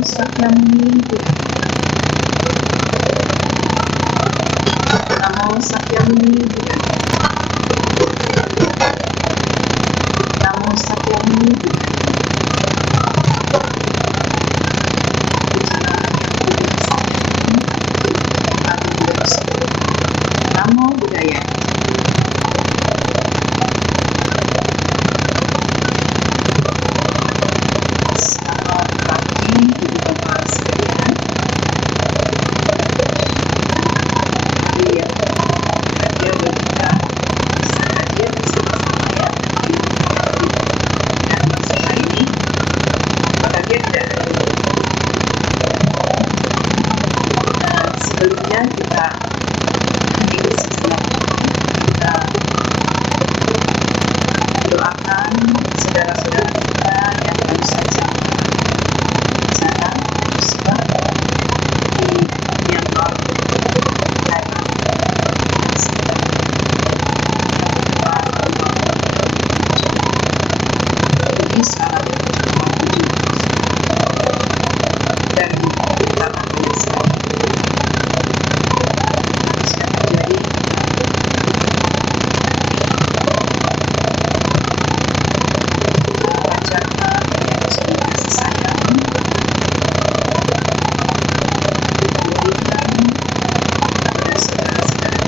Sakyamuni Buddhaya. Namo Sakyamuni Buddhaya. Namo Sakyamuni Buddhaya. Namo Buddhaya. Selamat pagi Ibu-Bapak sekalian. Dia berita hadir bersama saya dan masalah ini maka dia tidak ada. Dan sebelumnya kita ini setelah kita doakan saudara-saudara kita yang baru saja bicara musibah di Myanmar, Thailand, ini salah dan kita akan sekali jadi bacakan sudah kasih sayang diberikan kepada saudara-saudara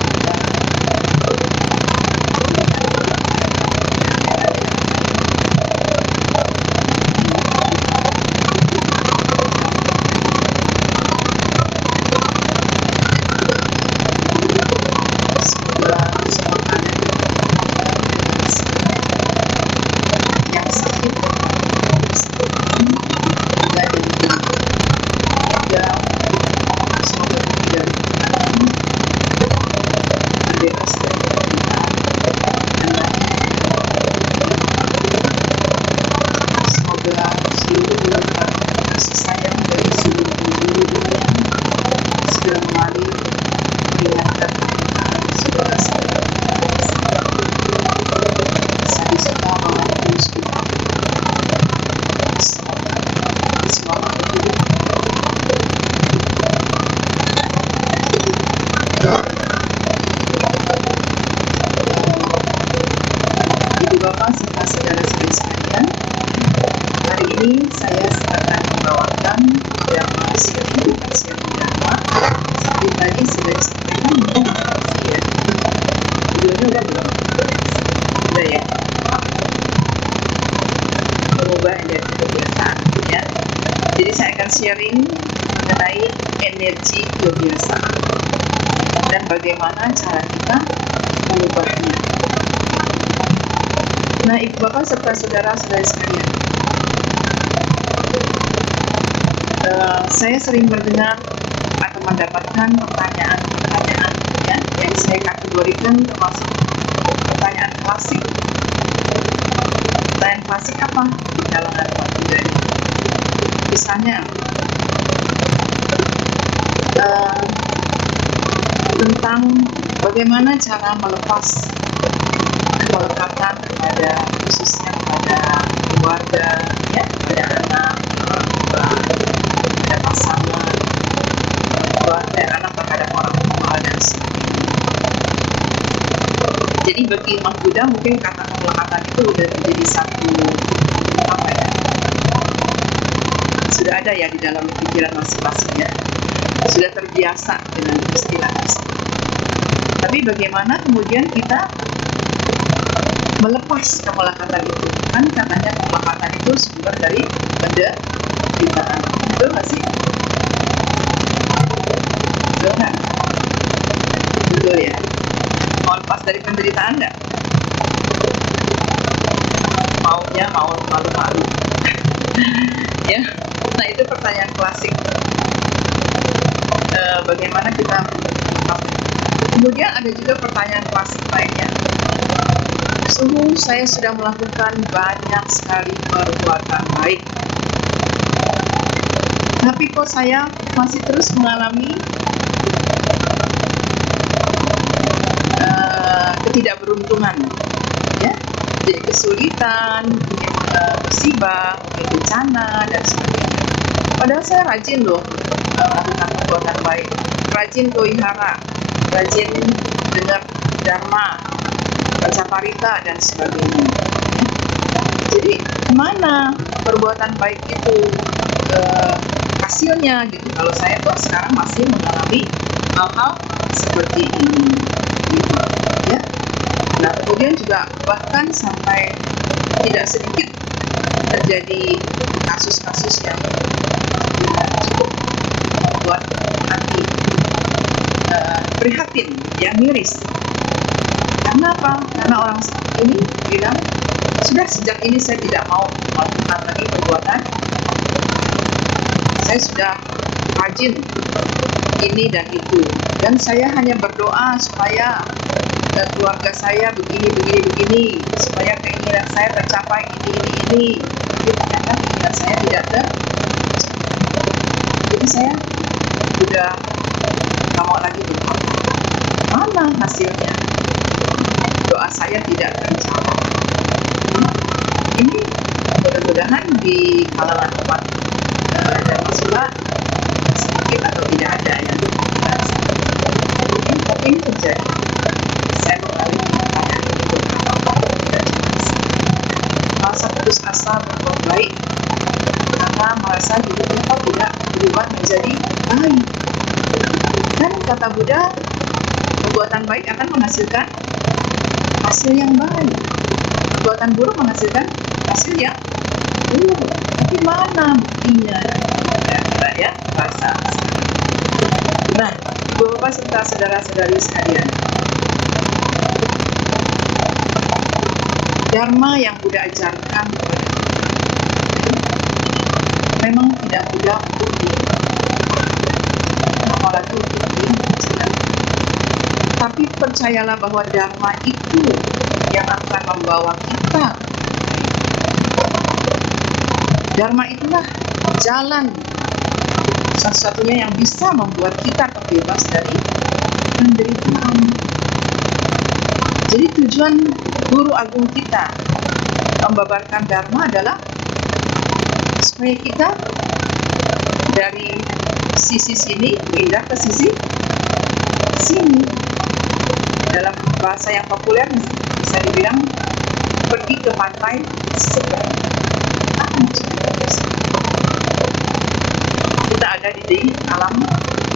kita yang sakit dan semoga tidak bebas dari penderitaan dan semoga seluruh kasih sayang dari seluruh dunia sudah mengalir mengingatkan penderitaan saudara-saudara bisa mengalir semoga Ibu-Bapak serta saudara-saudari sekalian, hari ini saya akan membawakan drama seri drama seperti tadi sudah disampaikan ya. Videonya udah belum? Udah ya. Mengubah energi kebiasaan ya. Jadi saya akan sharing mengenai energi kebiasaan dan bagaimana cara kita mengubahnya. Nah, Ibu Bapak serta saudara-saudari sekalian, saya sering mendengar atau mendapatkan pertanyaan-pertanyaan ya, yang saya kategorikan termasuk pertanyaan klasik. Pertanyaan klasik apa di kalangan umat Buddha? Misalnya tentang bagaimana cara melepas kelekatan kepada khususnya kepada keluarga, ya, kepada anak, kepada pasangan, keluarga, anak terhadap orang tua dan sebagainya. Jadi bagi umat Buddha mungkin kata kelekatan itu sudah menjadi satu apa ya? Sudah ada ya di dalam pikiran masing-masingnya. Sudah terbiasa dengan istilah tersebut. Tapi bagaimana kemudian kita melepas kemelekatan itu? Kan katanya kemelekatan itu sumber dari penderitaan. Betul nggak sih? Betul nggak? Betul ya. Mau lepas dari penderitaan nggak? Maunya mau malu-malu. Ya. Nah itu pertanyaan klasik. Bagaimana kita? Kemudian ada juga pertanyaan klasik lainnya. Sungguh saya sudah melakukan banyak sekali perbuatan baik, tapi kok saya masih terus mengalami ketidakberuntungan, ya, jadi kesulitan, musibah, bencana dan sebagainya. Padahal saya rajin loh melakukan perbuatan baik, rajin pelihara, rajin dengar dharma, baca parita dan sebagainya. Jadi kemana perbuatan baik itu hasilnya gitu? Kalau saya tuh sekarang masih mengalami hal-hal seperti ini, gitu, ya. Nah kemudian juga bahkan sampai tidak sedikit terjadi kasus-kasus yang cukup membuat hati prihatin, yang miris. Karena apa? Karena orang ini bilang, sudah sejak ini saya tidak mau melakukan lagi perbuatan. Saya sudah rajin ini dan itu, dan saya hanya berdoa supaya keluarga saya begini, supaya keinginan saya tercapai ini. Tapi ternyata keinginan saya tidak tercapai. Jadi saya sudah tidak mau lagi berdoa. Mana hasilnya? Doa saya tidak tercapai. Ini mudah-mudahan di kalangan umat dan Masula sedikit atau tidak ada yang tapi ini terjadi. Saya mengalami keadaan ini merasa putus asa berbuat baik karena merasa hidup mereka tidak berubah menjadi baik. Dan kata Buddha, perbuatan baik akan menghasilkan hasil yang baik, perbuatan buruk menghasilkan hasil yang buruk. Tapi mana buktinya? Ya, bahasa. Nah, Bapak serta saudara-saudari sekalian, dharma yang Buddha ajarkan memang tidak mudah untuk apalagi untuk dilakukan. Tapi percayalah bahwa dharma itu yang akan membawa kita. Dharma itulah jalan satu-satunya yang bisa membuat kita terbebas dari penderitaan. Jadi tujuan Guru Agung kita membabarkan dharma adalah supaya kita dari sisi sini pindah ke sisi sini. Dalam bahasa yang populer bisa dibilang pergi ke pantai seberang. Kita ada di alam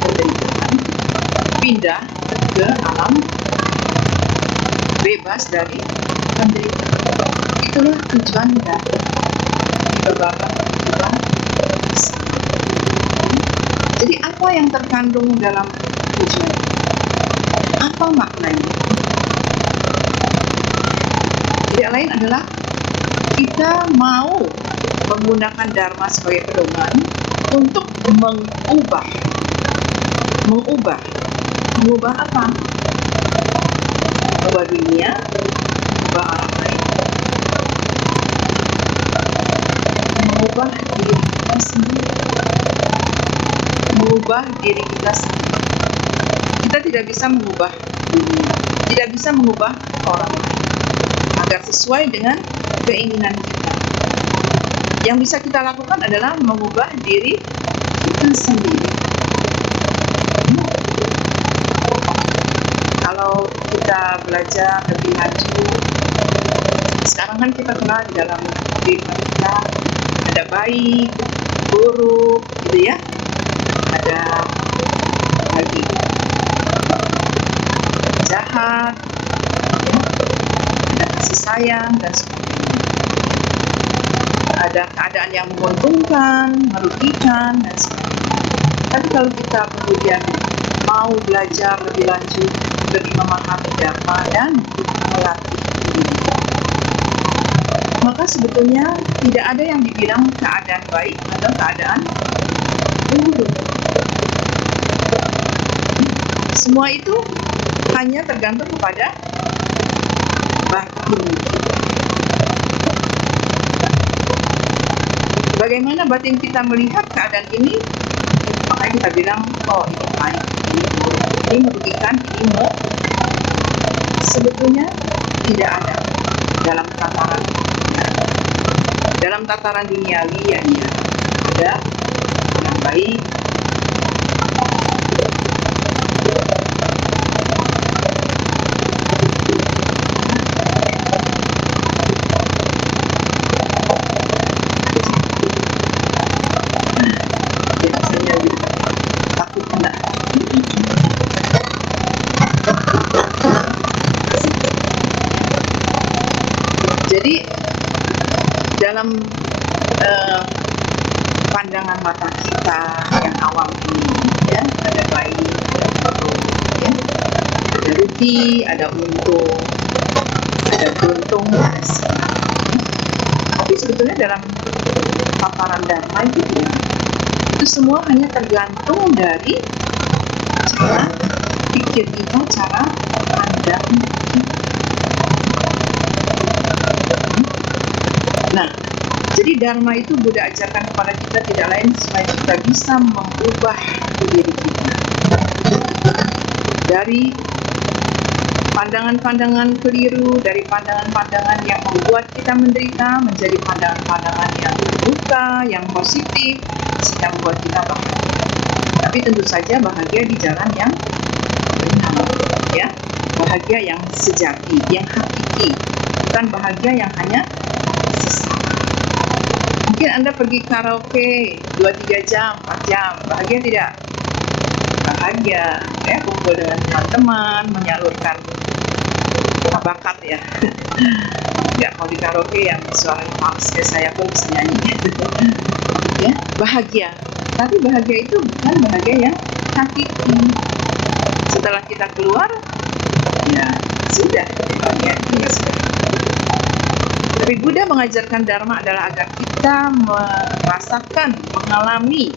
penderitaan, pindah ke alam bebas dari penderitaan. Itulah tujuan dari beberapa tujuan. Jadi apa yang terkandung dalam tujuan? Apa maknanya? Tidak lain adalah kita mau menggunakan dharma sebagai pedoman untuk mengubah apa? Mengubah dunia, mengubah orang lain, mengubah diri kita sendiri, mengubah diri kita sendiri. Kita tidak bisa mengubah dunia, tidak bisa mengubah orang agar sesuai dengan keinginan kita. Yang bisa kita lakukan adalah mengubah diri kita sendiri. Kalau kita belajar lebih lanjut, sekarang kan kita kenal di dalam diri kita ada baik, buruk, gitu ya. Ada lagi jahat, ada kasih sayang dan sebagainya. Ada keadaan yang menguntungkan, merugikan dan sebagainya. Tapi kalau kita kemudian mau belajar lebih lanjut, lebih memahami dharma dan melatih diri, maka sebetulnya tidak ada yang dibilang keadaan baik atau keadaan buruk. Semua itu hanya tergantung kepada batin. Bagaimana batin kita melihat keadaan ini, makanya kita bilang, oh ini baik, ini buruk, ini merugikan, ini mau. Sebetulnya tidak ada dalam tataran duniawi. Dalam tataran duniawi ya ada yang baik. Biasanya gitu, takut kena. Jadi dalam pandangan mata kita yang awam ini, ya, ada baik, ada buruk, ya, ada rugi, ada untung, ada beruntung, ada salah. Tapi sebetulnya dalam paparan dharma itu ya, itu semua hanya tergantung dari cara pikir kita, cara pandang kita. Nah, jadi dharma itu Buddha ajarkan kepada kita tidak lain supaya kita bisa mengubah diri kita dari pandangan-pandangan keliru, dari pandangan-pandangan yang membuat kita menderita menjadi pandangan-pandangan yang terbuka, yang positif, sehingga membuat kita bahagia. Tapi tentu saja bahagia di jalan yang benar, ya, bahagia yang sejati, yang hakiki, bukan bahagia yang hanya sesaat. Mungkin Anda pergi karaoke 2-3 jam, 4 jam, bahagia tidak? Bahagia, ya, kumpul dengan teman-teman, menyalurkan bakat, ya. Enggak, kalau di karaoke yang suaranya fals, ya, saya pun bisa nyanyi. Ya, bahagia. Tapi bahagia itu bukan bahagia yang hakiki. Setelah kita keluar, ya sudah, bahagia itu ya sudah. Tapi Buddha mengajarkan dharma adalah agar kita merasakan, mengalami,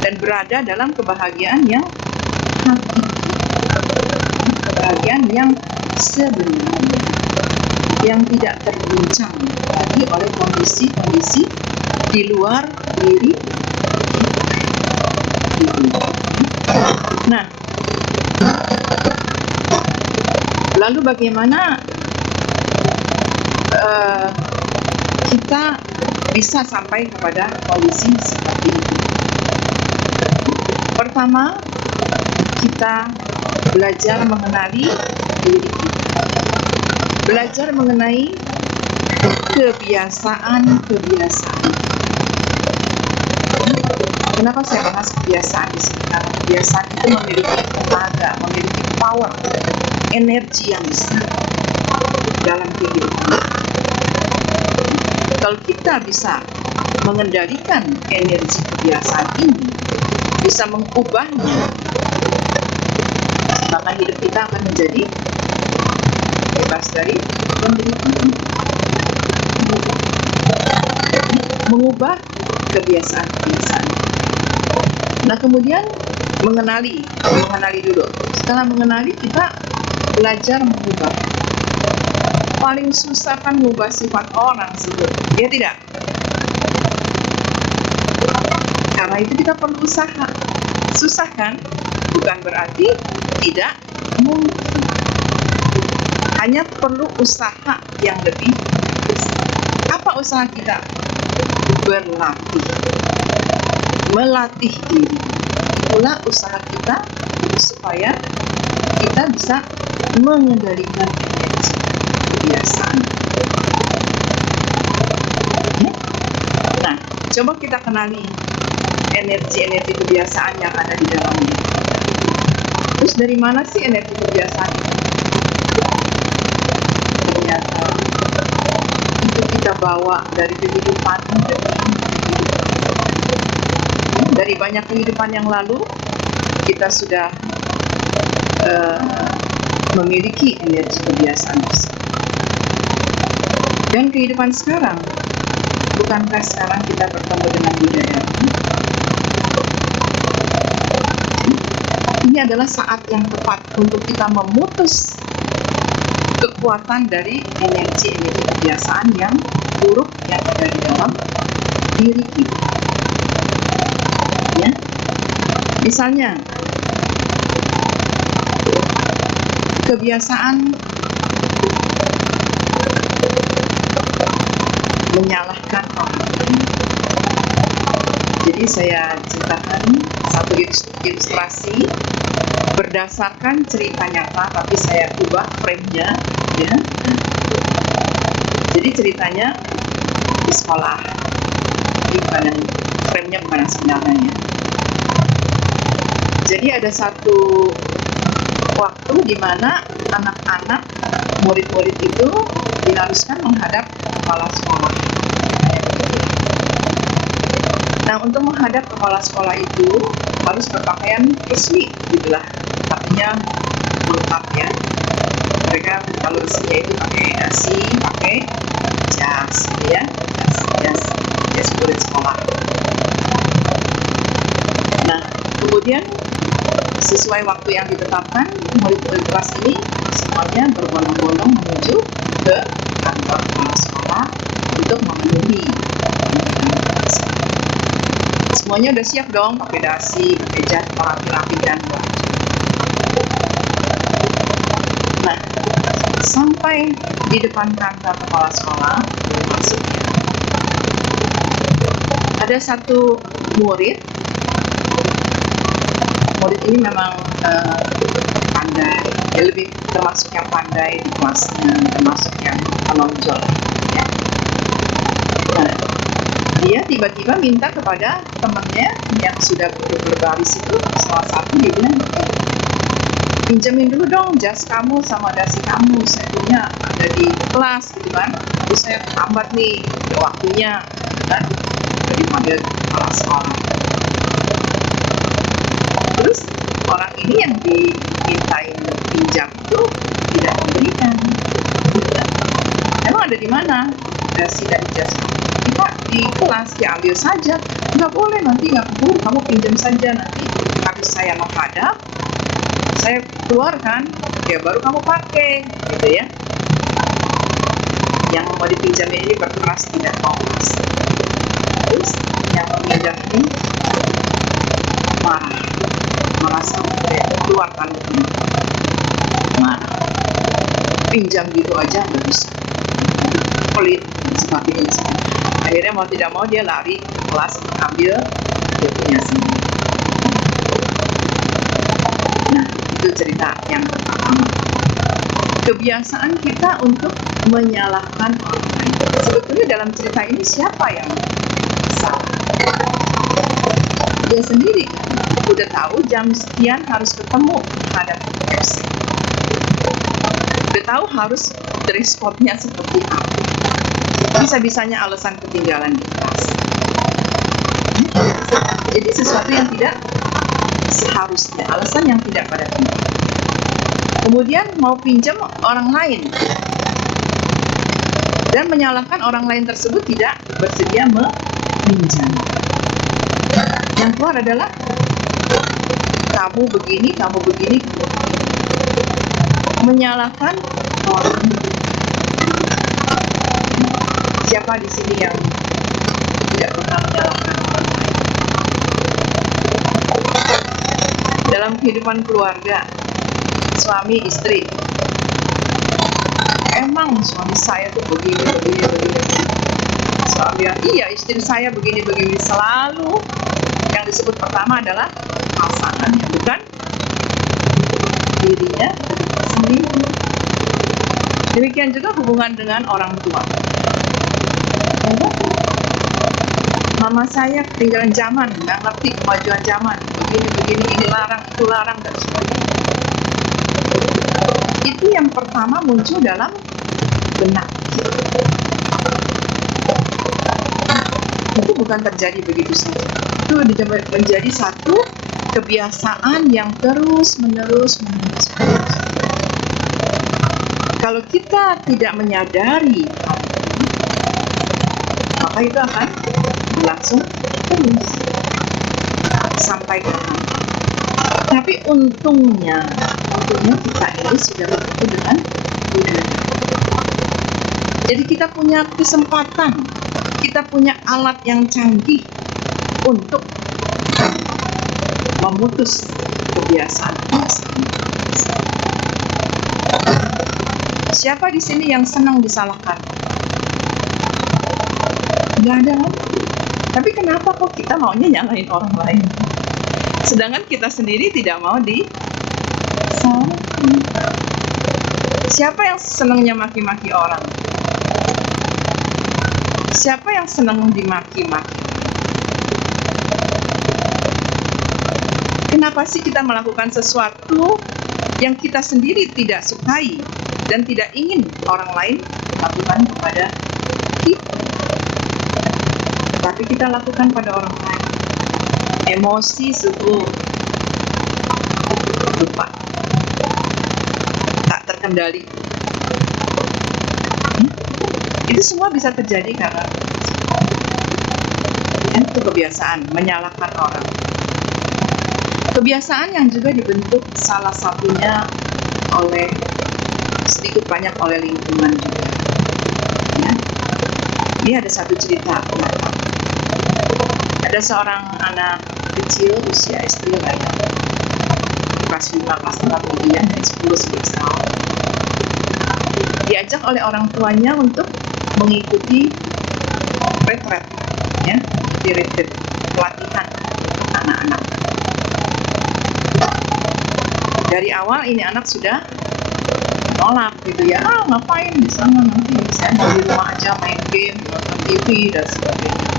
dan berada dalam kebahagiaan yang hakiki, kebahagiaan yang sebenarnya, yang tidak terguncang lagi oleh kondisi-kondisi di luar diri. Nah, lalu bagaimana kita bisa sampai kepada kondisi seperti itu? Pertama, kita belajar mengenali diri kita, belajar mengenai kebiasaan-kebiasaan. Kenapa saya bahas kebiasaan di sini? Karena kebiasaan itu memiliki tenaga, memiliki power, energi yang besar dalam kehidupan. Kalau kita bisa mengendalikan energi kebiasaan ini, bisa mengubahnya, maka hidup kita akan menjadi bebas dari penderitaan. Mengubah kebiasaan-kebiasaan. Nah, kemudian mengenali dulu. Setelah mengenali, kita belajar mengubah. Paling susah kan mengubah sifat orang sebetulnya, ya tidak? Karena itu kita perlu usaha. Susah kan? Bukan berarti tidak mungkin. Hanya perlu usaha yang lebih besar. Apa usaha kita? Berlatih. Melatih diri. Itulah usaha kita supaya kita bisa mengendalikan energi kebiasaan. Nah, coba kita kenali energi-energi kebiasaan yang ada di dalamnya. Terus dari mana sih energi kebiasaan itu? Ternyata itu kita bawa dari kehidupan, dari banyak kehidupan yang lalu kita sudah memiliki energi kebiasaan tersebut. Dan kehidupan sekarang, bukankah sekarang kita bertemu dengan budaya? Ini adalah saat yang tepat untuk kita memutus kekuatan dari energi-energi kebiasaan yang buruk yang ada di dalam diri kita. Ya, misalnya kebiasaan menyalahkan orang lain. Jadi saya ceritakan satu ilustrasi berdasarkan cerita nyata, tapi saya ubah frame-nya, ya. Jadi ceritanya di sekolah, frame-nya bukan yang sebenarnya. Jadi ada satu waktu di mana anak-anak, murid-murid itu diharuskan menghadap kepala sekolah. Nah, untuk menghadap kepala sekolah itu harus berpakaian resmi, gitulah. Artinya lengkap, ya. Mereka kalau resminya itu pakai dasi, pakai jas, ya, jas murid sekolah. Nah, kemudian sesuai waktu yang ditetapkan, murid-murid kelas ini semuanya berbondong-bondong menuju ke kantor kepala sekolah untuk memenuhi. Semuanya udah siap dong, pakai dasi, pakai jas, rapi-rapi dan nah, sampai di depan kantor kepala sekolah, maksudnya ada satu murid ini memang pandai, ya, lebih termasuk yang pandai di kelasnya, termasuk yang menonjol, ya. Nah, dia tiba-tiba minta kepada temannya yang sudah berbaris itu, salah satu, dia bilang, pinjemin dulu dong jas kamu sama dasi kamu, saya punya ada di kelas, gitu kan. Terus saya lambat nih, udah waktunya, gitu kan, udah dipanggil kepala sekolah. Terus orang ini yang dimintain pinjam itu tidak memberikan. Emang ada di mana dasi dan jas? Kita di kelas, diambil saja. Nggak boleh, nanti nggak keburu, kamu pinjam saja, nanti habis saya menghadap, saya keluarkan, ya baru kamu pakai, gitu ya. Yang mau dipinjamnya ini berkeras tidak mau. Terus yang meminjam ini marah, merasa keluarkan, marah, pinjam gitu aja nggak bisa, pelit, sebagainya. Akhirnya mau tidak mau dia lari ke kelas mengambil dia punya sendiri. Nah, itu cerita yang pertama. Kebiasaan kita untuk menyalahkan orang lain. Sebetulnya dalam cerita ini siapa yang salah? Dia sendiri. Udah tahu jam sekian harus ketemu pada FC. Udah tahu harus dress code-nya seperti apa. Bisa-bisanya alasan ketinggalan di kelas. Jadi sesuatu yang tidak seharusnya, alasan yang tidak pada tempatnya. Kemudian mau pinjam orang lain dan menyalahkan orang lain tersebut tidak bersedia meminjam. Yang keluar adalah kamu begini, menyalahkan orang. Siapa di sini yang tidak pernah menyalahkan orang? Dalam kehidupan keluarga, suami istri, emang suami saya tuh begini. Suami bilang, iya istri saya begini. Selalu yang disebut pertama adalah pasangannya, bukan dirinya sendiri. Demikian juga hubungan dengan orang tua. Mama saya ketinggalan zaman, nggak ngerti kemajuan zaman, begini, ini larang, itu larang, dan sebagainya. Itu yang pertama muncul dalam benak. Itu bukan terjadi begitu saja. Itu menjadi satu kebiasaan yang terus-menerus. Kalau kita tidak menyadari, maka itu akan berlangsung terus sampai kapan. Tapi untungnya kita ini sudah bertemu dengan Tuhan. Jadi kita punya kesempatan, kita punya alat yang canggih untuk memutus kebiasaan. Siapa di sini yang senang disalahkan? Nggak ada kan? Tapi kenapa kok kita maunya nyalahin orang lain? Sedangkan kita sendiri tidak mau disalahkan. Siapa yang senangnya maki-maki orang? Siapa yang senang dimaki-maki? Kenapa sih kita melakukan sesuatu yang kita sendiri tidak sukai dan tidak ingin orang lain lakukan kepada kita? Tetapi kita lakukan pada orang lain. Emosi suku lupa, tak terkendali. Itu semua bisa terjadi karena itu kebiasaan menyalahkan orang. Kebiasaan yang juga dibentuk salah satunya oleh sedikit banyak oleh lingkungan juga. Ya. Ini ada satu cerita aku nggak tahu. Ada seorang anak kecil usia SD lah ya, kelas 5, kelas 4 kemudian dari 10-11 tahun. Diajak oleh orang tuanya untuk mengikuti retret, ya, di retret pelatihan anak-anak. Dari awal ini anak sudah nolak gitu ya, ngapain di sana, nanti saya mau di rumah aja main game, nonton TV dan sebagainya.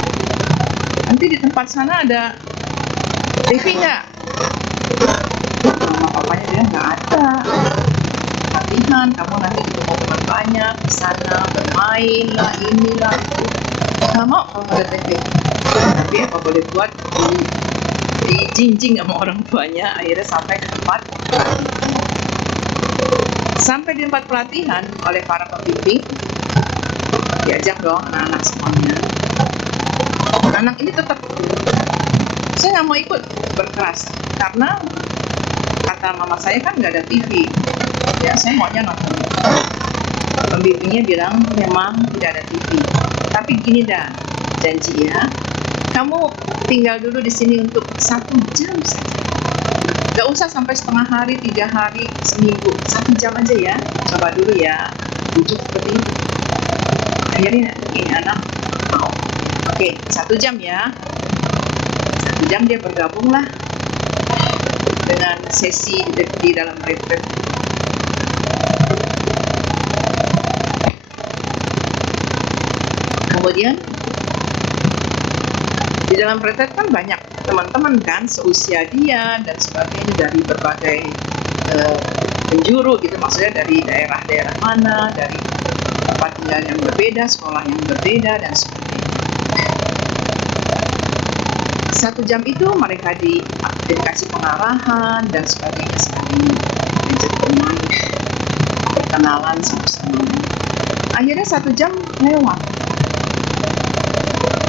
Nanti di tempat sana ada TV nggak? Mama papanya dia nggak ada. Latihan, kamu nanti ketemu teman banyak di sana, bermain lah, inilah itu. Nggak mau kalau ada TV. Tapi apa boleh buat, dijinjing sama orang tuanya, akhirnya sampai ke tempat pelatihan oleh para pembimbing. Diajak dong anak-anak semuanya. Anak ini tetap, saya nggak mau ikut, berkeras, karena kata mama saya kan nggak ada TV, ya saya maunya nonton. Pembimbingnya bilang memang tidak ada TV, tapi gini dah, janji ya, kamu tinggal dulu di sini untuk 1 jam saja. Gak usah sampai setengah hari, 3 hari, seminggu, 1 jam aja ya. Coba dulu ya, bujuk seperti itu. Akhirnya ini anak mau. Oke, 1 jam ya. 1 jam dia bergabung lah dengan sesi di dalam retret. Kemudian di dalam retret kan banyak teman-teman kan seusia dia dan sebagainya dari berbagai penjuru gitu, maksudnya dari daerah-daerah mana, dari tempat tinggal yang berbeda, sekolah yang berbeda dan sebagainya. 1 jam itu mereka dikasih pengarahan dan sebagainya, diajak bermain, berkenalan sama-sama. Akhirnya 1 jam lewat.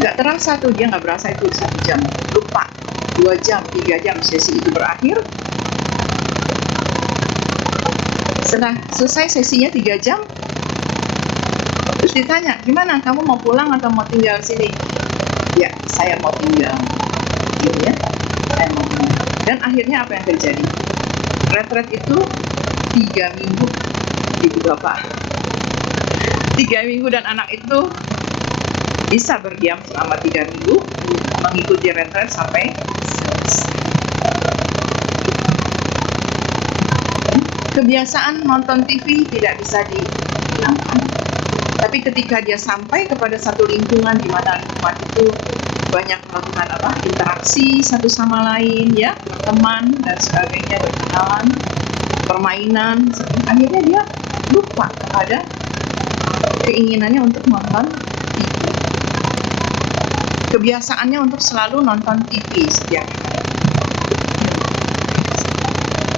Gak terasa tuh, dia gak berasa itu 1 jam. Lupa, 2 jam, 3 jam sesi itu berakhir. Setelah selesai sesinya 3 jam, terus ditanya, gimana, kamu mau pulang atau mau tinggal sini? Ya, saya mau tinggal. Gitu ya, saya mau tinggal. Dan akhirnya apa yang terjadi? Retret itu 3 minggu, ibu bapak. 3 minggu dan anak itu bisa berdiam selama 3 minggu mengikuti retret sampai selesai. Kebiasaan nonton TV tidak bisa dihilangkan. Tapi ketika dia sampai kepada satu lingkungan di mana lingkungan itu banyak melakukan interaksi satu sama lain, ya, berteman dan sebagainya, berkenalan, permainan, akhirnya dia lupa kepada keinginannya untuk nonton TV. Kebiasaannya untuk selalu nonton TV setiap hari.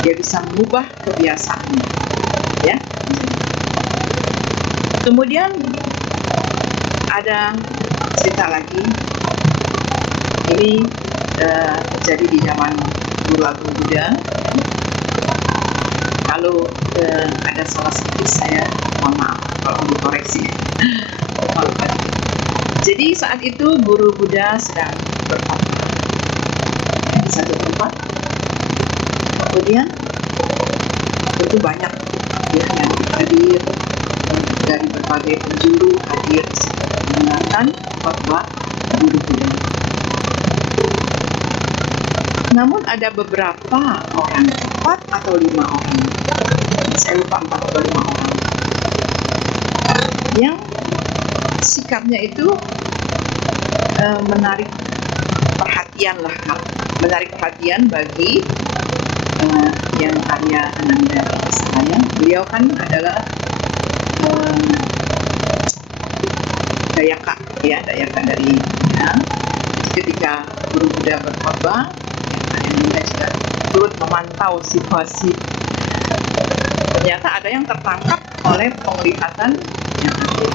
Dia bisa mengubah kebiasaannya, ya. Kemudian ada cerita lagi. Ini terjadi di zaman Guru Agung Buddha. Kalau ada salah sedikit, saya mohon maaf kalau dikoreksi. Jadi saat itu Guru Buddha sedang berkhotbah di satu tempat. Kemudian itu banyak ya yang hadir dari berbagai penjuru hadir mendengarkan khotbah Guru Buddha. Namun ada beberapa orang, 4 atau 5 orang, saya lupa 4 atau 5 orang, yang sikapnya itu menarik perhatian lah, menarik perhatian bagi yang Arya Ananda saya. Beliau kan adalah Dayaka, ya, Dayaka dari India. Ketika Guru Buddha berkhotbah, Arya Ananda juga turut memantau situasi. Ternyata ada yang tertangkap oleh penglihatan yang ada.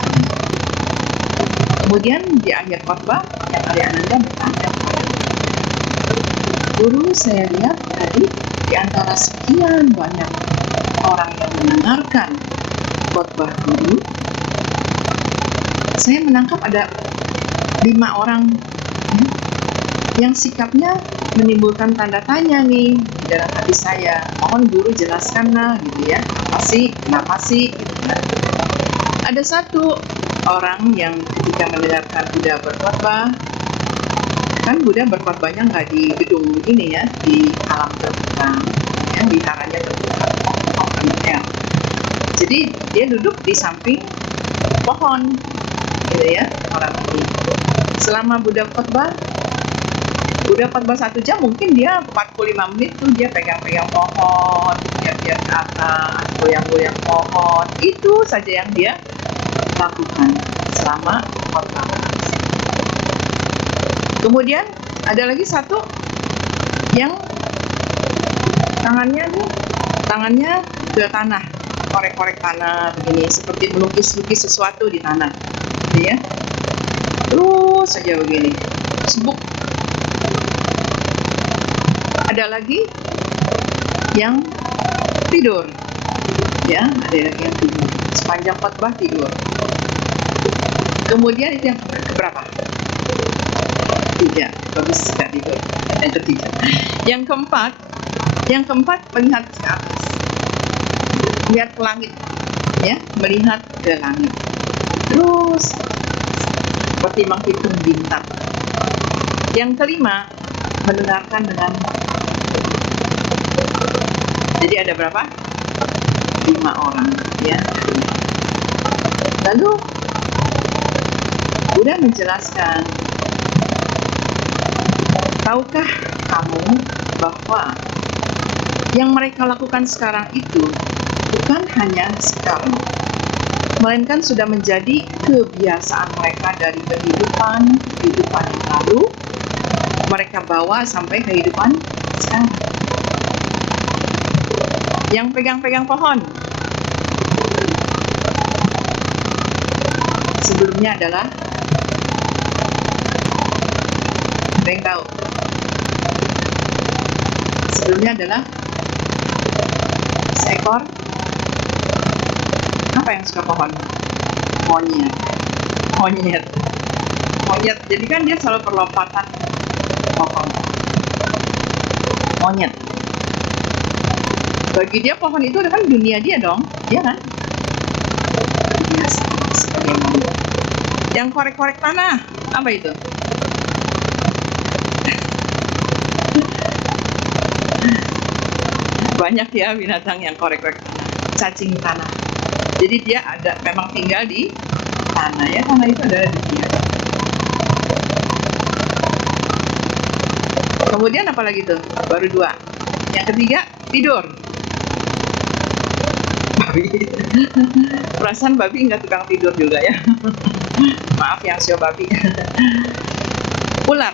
Kemudian di akhir khotbah, yang Arya Ananda bertanya, Guru, saya lihat tadi di antara sekian banyak orang yang mendengarkan khotbah Guru, saya menangkap ada 5 orang yang sikapnya menimbulkan tanda tanya nih di dalam hati saya. Mohon Guru jelaskanlah gitu ya, kenapa sih? Gitu. Ada satu orang yang ketika mendengarkan Buddha berkhotbah, kan Buddha berkhotbahnya nggak di gedung ini ya, di alam terbuka, ya, wiharanya terbuka, ya. Jadi dia duduk di samping pohon, gitu ya, orang ini. Selama Buddha khotbah 1 jam, mungkin dia 45 menit tuh dia pegang-pegang pohon, lihat ke atas, goyang-goyang pohon. Itu saja yang dia lakukan selama khotbah. Kemudian ada lagi satu yang tangannya ke tanah, korek-korek tanah begini, seperti melukis-lukis sesuatu di tanah, gitu ya. Terus saja begini, sibuk. Ada lagi yang tidur, ya, ada lagi yang tidur sepanjang khotbah tidur. Kemudian itu yang berapa? 3, bagus tidak tidur. Yang ketiga, yang keempat melihat ke atas, melihat ke langit, ya, melihat ke langit. Terus seperti menghitung bintang. Yang kelima, mendengarkan dengan. Jadi ada berapa? 5 orang, ya. Lalu Buddha menjelaskan, tahukah kamu bahwa yang mereka lakukan sekarang itu bukan hanya sekarang, melainkan sudah menjadi kebiasaan mereka dari kehidupan yang lalu, mereka bawa sampai kehidupan sekarang. Yang pegang-pegang pohon sebelumnya adalah, ada yang tahu? Sebelumnya adalah seekor apa yang suka pohon? Monyet. Jadi kan dia selalu perlompatan pohon. Monyet. Bagi dia pohon itu kan dunia dia dong, ya kan? Biasa sebagai monyet. Yang korek-korek tanah, apa itu? Banyak ya binatang yang korek-korek tanah, cacing tanah. Jadi dia memang tinggal di tanah, ya, tanah itu adalah dunia. Kemudian apa lagi tuh? Baru 2. Yang ketiga, tidur. Babi. Perasaan babi nggak tukang tidur juga ya. Maaf yang sio babi. Ular.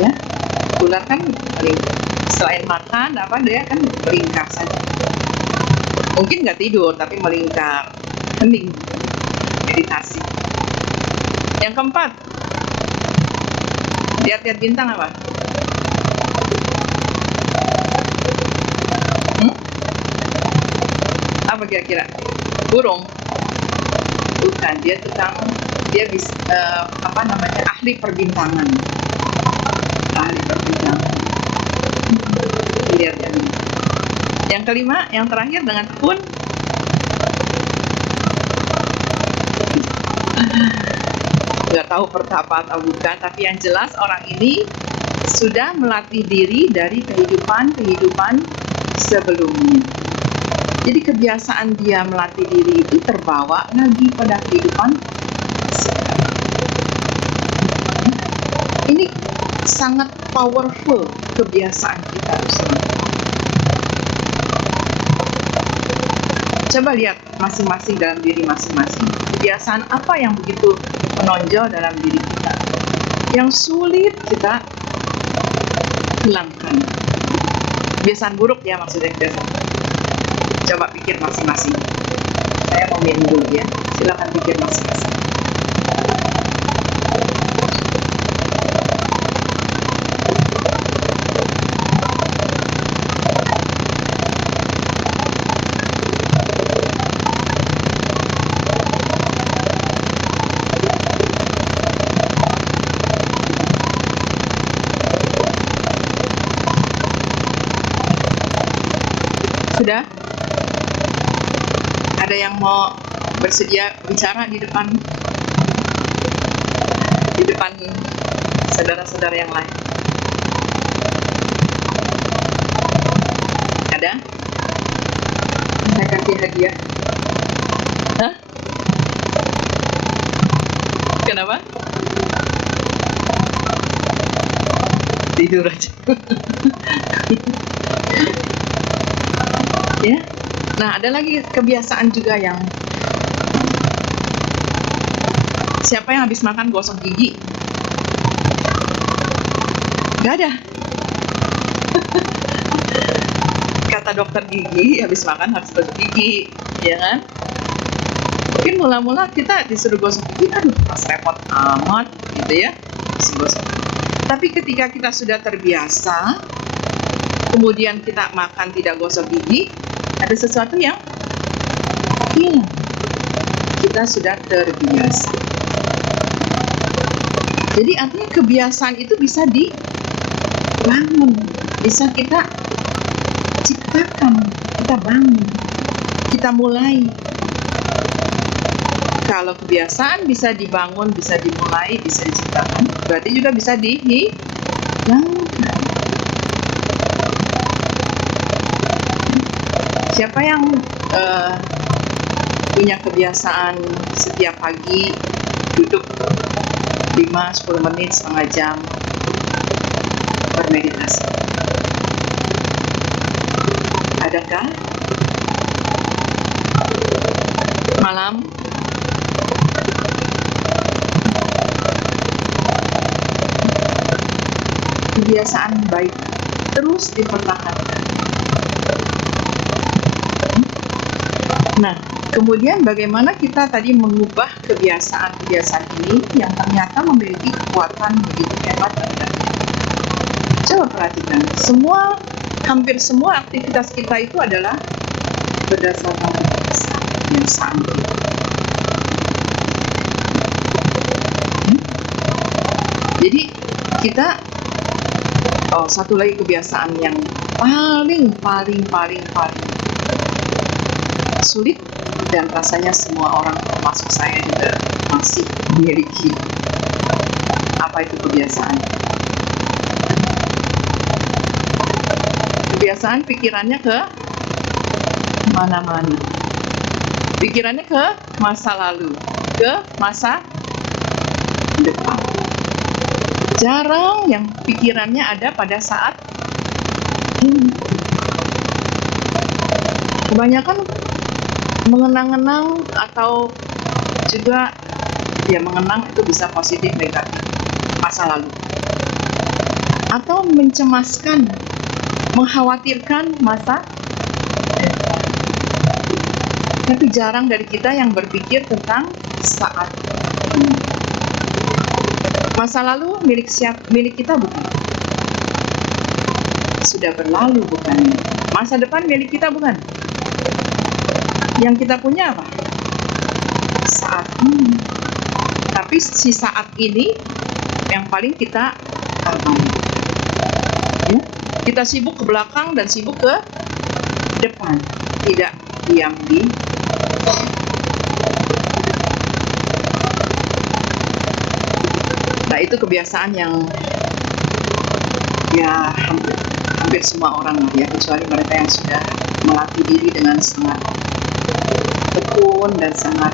Ya, ular kan selain makan dia kan melingkar saja. Mungkin nggak tidur tapi melingkar, hening, meditasi. Yang keempat, lihat-lihat bintang apa? Apa kira-kira? Burung? Bukan, dia bisa ahli perbintangan. Lihat ya. Yang kelima, yang terakhir dengan tekun. Nggak tahu pertapa atau bukan, tapi yang jelas orang ini sudah melatih diri dari kehidupan sebelumnya. Jadi kebiasaan dia melatih diri itu terbawa lagi pada kehidupan sekarang. Ini sangat powerful kebiasaan kita. Coba lihat masing-masing dalam diri masing-masing. Kebiasaan apa yang begitu menonjol dalam diri kita, yang sulit kita hilangkan. Kebiasaan buruk ya, maksudnya kebiasaan. Coba pikir masing-masing. Saya mau minum dulu ya. Silakan pikir masing-masing. Sudah? Ada yang mau bersedia bicara di depan saudara-saudara yang lain? Ada? Saya kasih hadiah. Hah? Kenapa? Tidur aja. Ya. Nah, ada lagi kebiasaan juga yang siapa yang habis makan gosok gigi? Gak ada. Kata dokter gigi, habis makan harus gosok gigi, ya kan? Mungkin mula-mula kita disuruh gosok gigi, aduh, pas repot amat, gitu ya. Gosok. Tapi ketika kita sudah terbiasa, kemudian kita makan tidak gosok gigi, ada sesuatu yang hilang. Kita sudah terbiasa. Jadi artinya kebiasaan itu bisa dibangun, bisa kita ciptakan, kita bangun, kita mulai. Kalau kebiasaan bisa dibangun, bisa dimulai, bisa diciptakan, berarti juga bisa dihilangkan. Siapa yang punya kebiasaan setiap pagi duduk 5-10 menit, setengah jam bermeditasi? Adakah? Malam? Kebiasaan baik terus dipertahankan. Nah, kemudian bagaimana kita tadi mengubah kebiasaan-kebiasaan ini yang ternyata memiliki kekuatan begitu hebat? Coba perhatikan, hampir semua aktivitas kita itu adalah berdasarkan kebiasaan. Jadi kita satu lagi kebiasaan yang paling sulit dan rasanya semua orang termasuk saya juga masih memiliki. Apa itu kebiasaan? Kebiasaan pikirannya ke mana-mana. Pikirannya ke masa lalu, ke masa depan. Jarang yang pikirannya ada pada saat ini. Kebanyakan mengenang-enang atau juga ya mengenang itu bisa positif negatif masa lalu, atau mencemaskan, mengkhawatirkan masa depan. Tapi jarang dari kita yang berpikir tentang saat ini. Masa lalu milik kita bukan? Sudah berlalu bukan? Masa depan milik kita bukan? Yang kita punya apa? Saat ini. Tapi si saat ini yang paling kita alami. Ya? Kita sibuk ke belakang dan sibuk ke depan, tidak diam di. Nah, itu kebiasaan yang ya hampir semua orang lah ya, kecuali mereka yang sudah melatih diri dengan sangat tekun dan sangat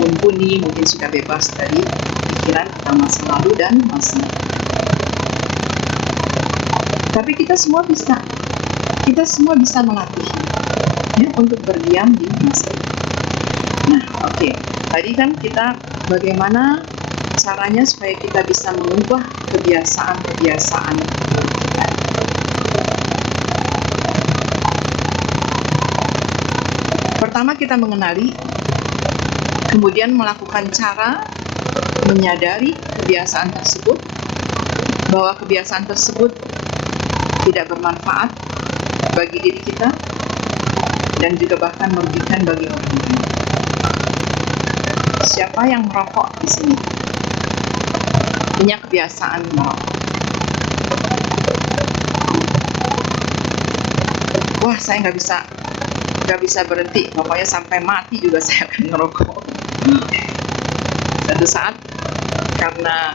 mumpuni, mungkin sudah bebas dari pikiran tentang masa lalu dan masa depan. Tapi kita semua bisa melatih ya, untuk berdiam di masa depan. Nah, oke. Tadi kan kita bagaimana caranya supaya kita bisa mengubah kebiasaan-kebiasaan kita. Pertama kita mengenali, kemudian melakukan cara menyadari kebiasaan tersebut, bahwa kebiasaan tersebut tidak bermanfaat bagi diri kita dan juga bahkan merugikan bagi orang lain. Siapa yang merokok di sini? Punya kebiasaan merokok. Wah, saya nggak bisa berhenti. Pokoknya sampai mati juga saya akan ngerokok. Suatu saat karena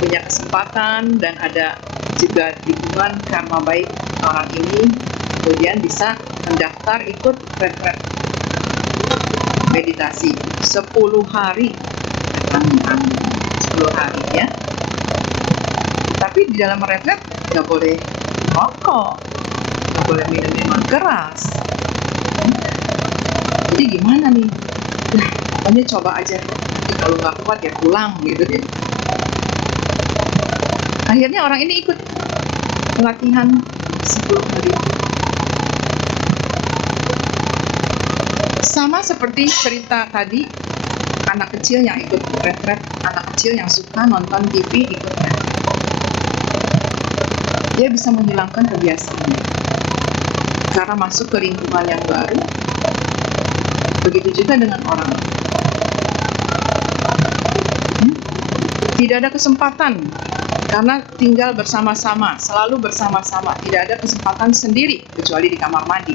punya kesempatan dan ada juga dukungan karma baik orang ini, kemudian bisa mendaftar ikut retret meditasi 10 hari. 10 hari ya. Tapi di dalam retret nggak boleh rokok, nggak boleh minum minuman keras. Jadi gimana nih? Pokoknya coba aja. Kalau nggak kuat ya pulang gitu ya. Akhirnya orang ini ikut pelatihan 10 hari. Sama seperti cerita tadi, anak kecil yang ikut retret, anak kecil yang suka nonton TV ikut retret. Dia bisa menghilangkan kebiasaannya karena masuk ke lingkungan yang baru. Begitu juga dengan orang. Tidak ada kesempatan karena tinggal bersama-sama, selalu bersama-sama. Tidak ada kesempatan sendiri kecuali di kamar mandi.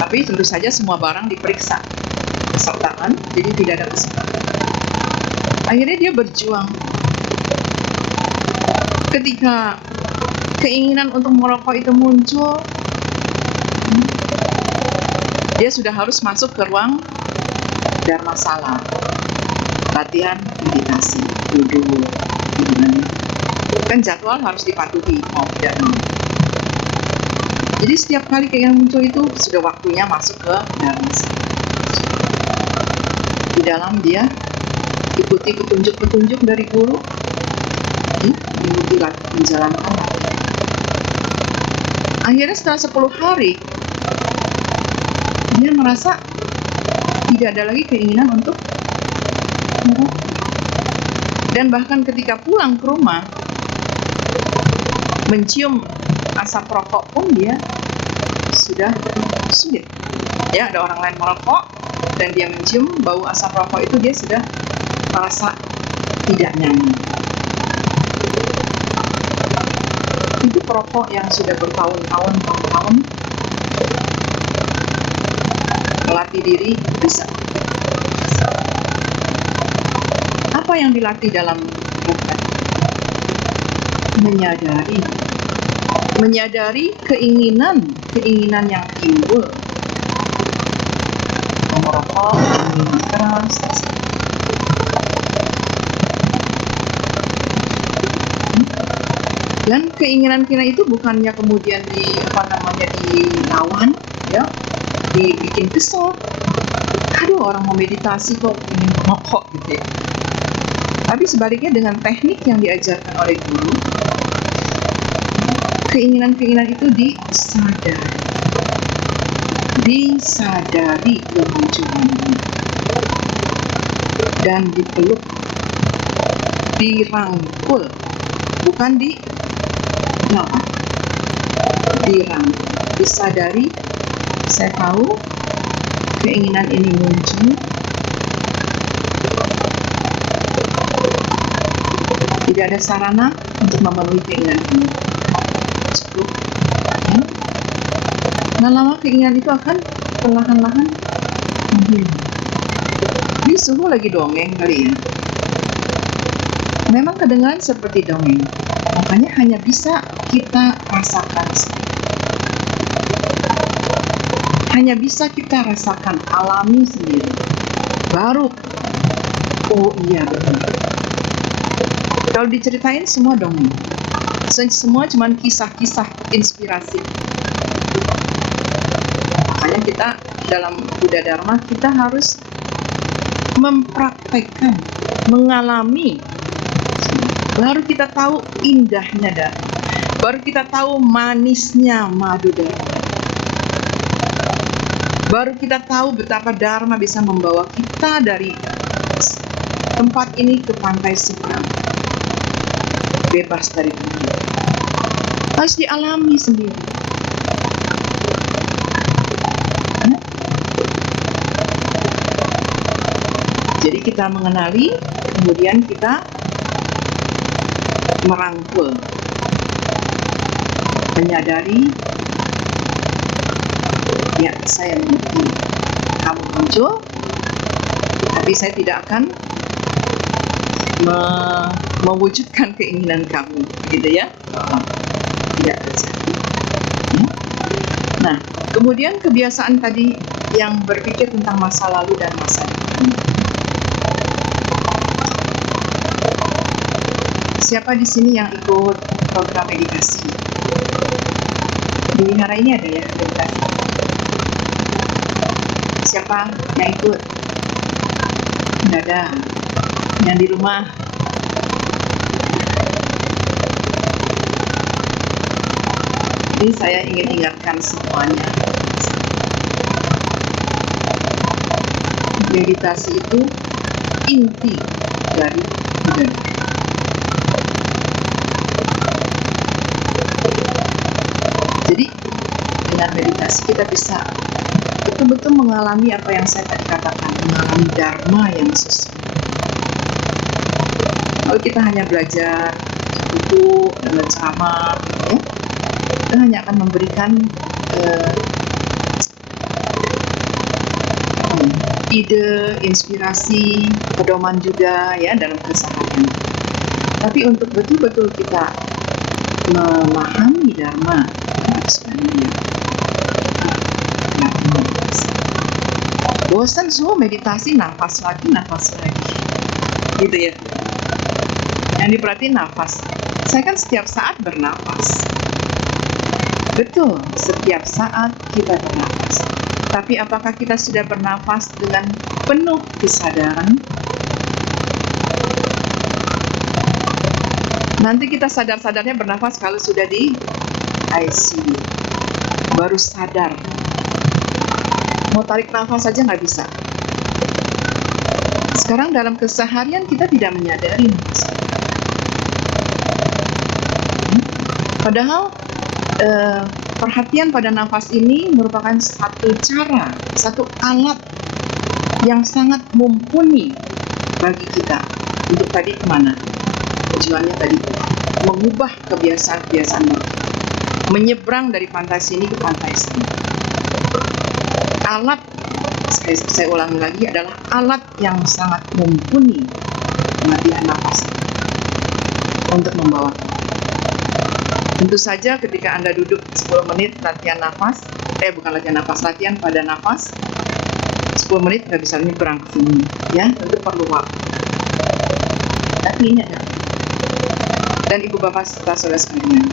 Tapi tentu saja semua barang diperiksa, kesertaan, jadi tidak ada kesempatan. Akhirnya dia berjuang. Ketika keinginan untuk merokok itu muncul, dia sudah harus masuk ke ruang dharmasala, latihan meditasi, duduk, kan jadwal harus dipatuhi mau tidak mau. Jadi setiap kali keinginan muncul itu sudah waktunya masuk ke dharmasala. Di dalam dia ikuti petunjuk-petunjuk dari guru, mengikuti menjalankan. Akhirnya setelah 10 hari dia merasa tidak ada lagi keinginan untuk merokok. Dan bahkan ketika pulang ke rumah mencium asap rokok pun dia sudah sulit. Ya, ada orang lain merokok dan dia mencium bau asap rokok itu, dia sudah merasa tidak nyaman. Itu perokok yang sudah bertahun-tahun melatih diri bisa. Apa yang dilatih dalam retret? Menyadari keinginan yang timbul. Merokok, minum keras. Dan keinginan kita itu bukannya kemudian dilawan, ya, dibikin kesel. Aduh, orang mau meditasi kok ingin merokok gitu ya. Tapi sebaliknya dengan teknik yang diajarkan oleh guru, keinginan itu disadari kemunculannya dan dipeluk, dirangkul, bukan dilawan, dirangkul, disadari. Saya tahu keinginan ini muncul, tidak ada sarana untuk memenuhi keinginan ini. Cukup. Nah, lama keinginan itu akan perlahan-lahan menghilang. Ini sungguh lagi dongeng kali ya. Memang kedengaran seperti dongeng. Makanya hanya bisa kita rasakan sendiri. Hanya bisa kita rasakan, alami sendiri. Baru, oh iya betul. Kalau diceritain semua dongeng. Semua cuman kisah-kisah inspirasi. Makanya kita dalam Buddha Dharma, kita harus mempraktekkan, mengalami. Baru kita tahu indahnya Dharma. Baru kita tahu manisnya madu Dharma. Baru kita tahu betapa Dharma bisa membawa kita dari tempat ini ke pantai seberang. Bebas dari dunia. Harus dialami sendiri. Ya? Jadi kita mengenali, kemudian kita merangkul, menyadari, ya saya mengerti kamu muncul, tapi saya tidak akan mewujudkan keinginan kamu, gitu ya. Tidak terjadi. Nah, kemudian kebiasaan tadi yang berpikir tentang masa lalu dan masa depan. Siapa di sini yang ikut program meditasi? Di wihara ini ada ya meditasi. Siapa yang ikut? Tidak ada. Yang di rumah? Jadi saya ingin ingatkan semuanya. Meditasi itu inti dari Buddha. Jadi dengan meditasi kita bisa betul-betul mengalami apa yang saya tadi katakan, mengalami Dharma yang sesuai. Kalau kita hanya belajar buku dan ceramah, ya, itu hanya akan memberikan ide, inspirasi, pedoman juga ya dalam keseharian. Tapi untuk betul-betul kita memahami Dharma, harus bosan semua meditasi, nafas lagi, gitu ya. Yang diperhatiin nafas. Saya kan setiap saat bernafas. Betul, setiap saat kita bernafas. Tapi apakah kita sudah bernafas dengan penuh kesadaran? Nanti kita sadar-sadarnya bernafas kalau sudah di ICU. Baru sadar. Mau tarik nafas saja nggak bisa. Sekarang dalam keseharian kita tidak menyadari. Padahal perhatian pada nafas ini merupakan satu cara, satu alat yang sangat mumpuni bagi kita. Untuk tadi kemana? Tujuannya tadi mengubah kebiasaan-kebiasaan baru. Menyeberang dari pantai sini ke pantai sini. Alat, saya ulangi lagi, adalah alat yang sangat mumpuni latihan nafas untuk membawa. Tentu saja ketika Anda duduk 10 menit latihan nafas, latihan pada nafas, 10 menit nggak bisa nyebrang ke sini, ya, tentu perlu waktu. Tapi ini ada. Dan Ibu Bapak serta saudara sekalian,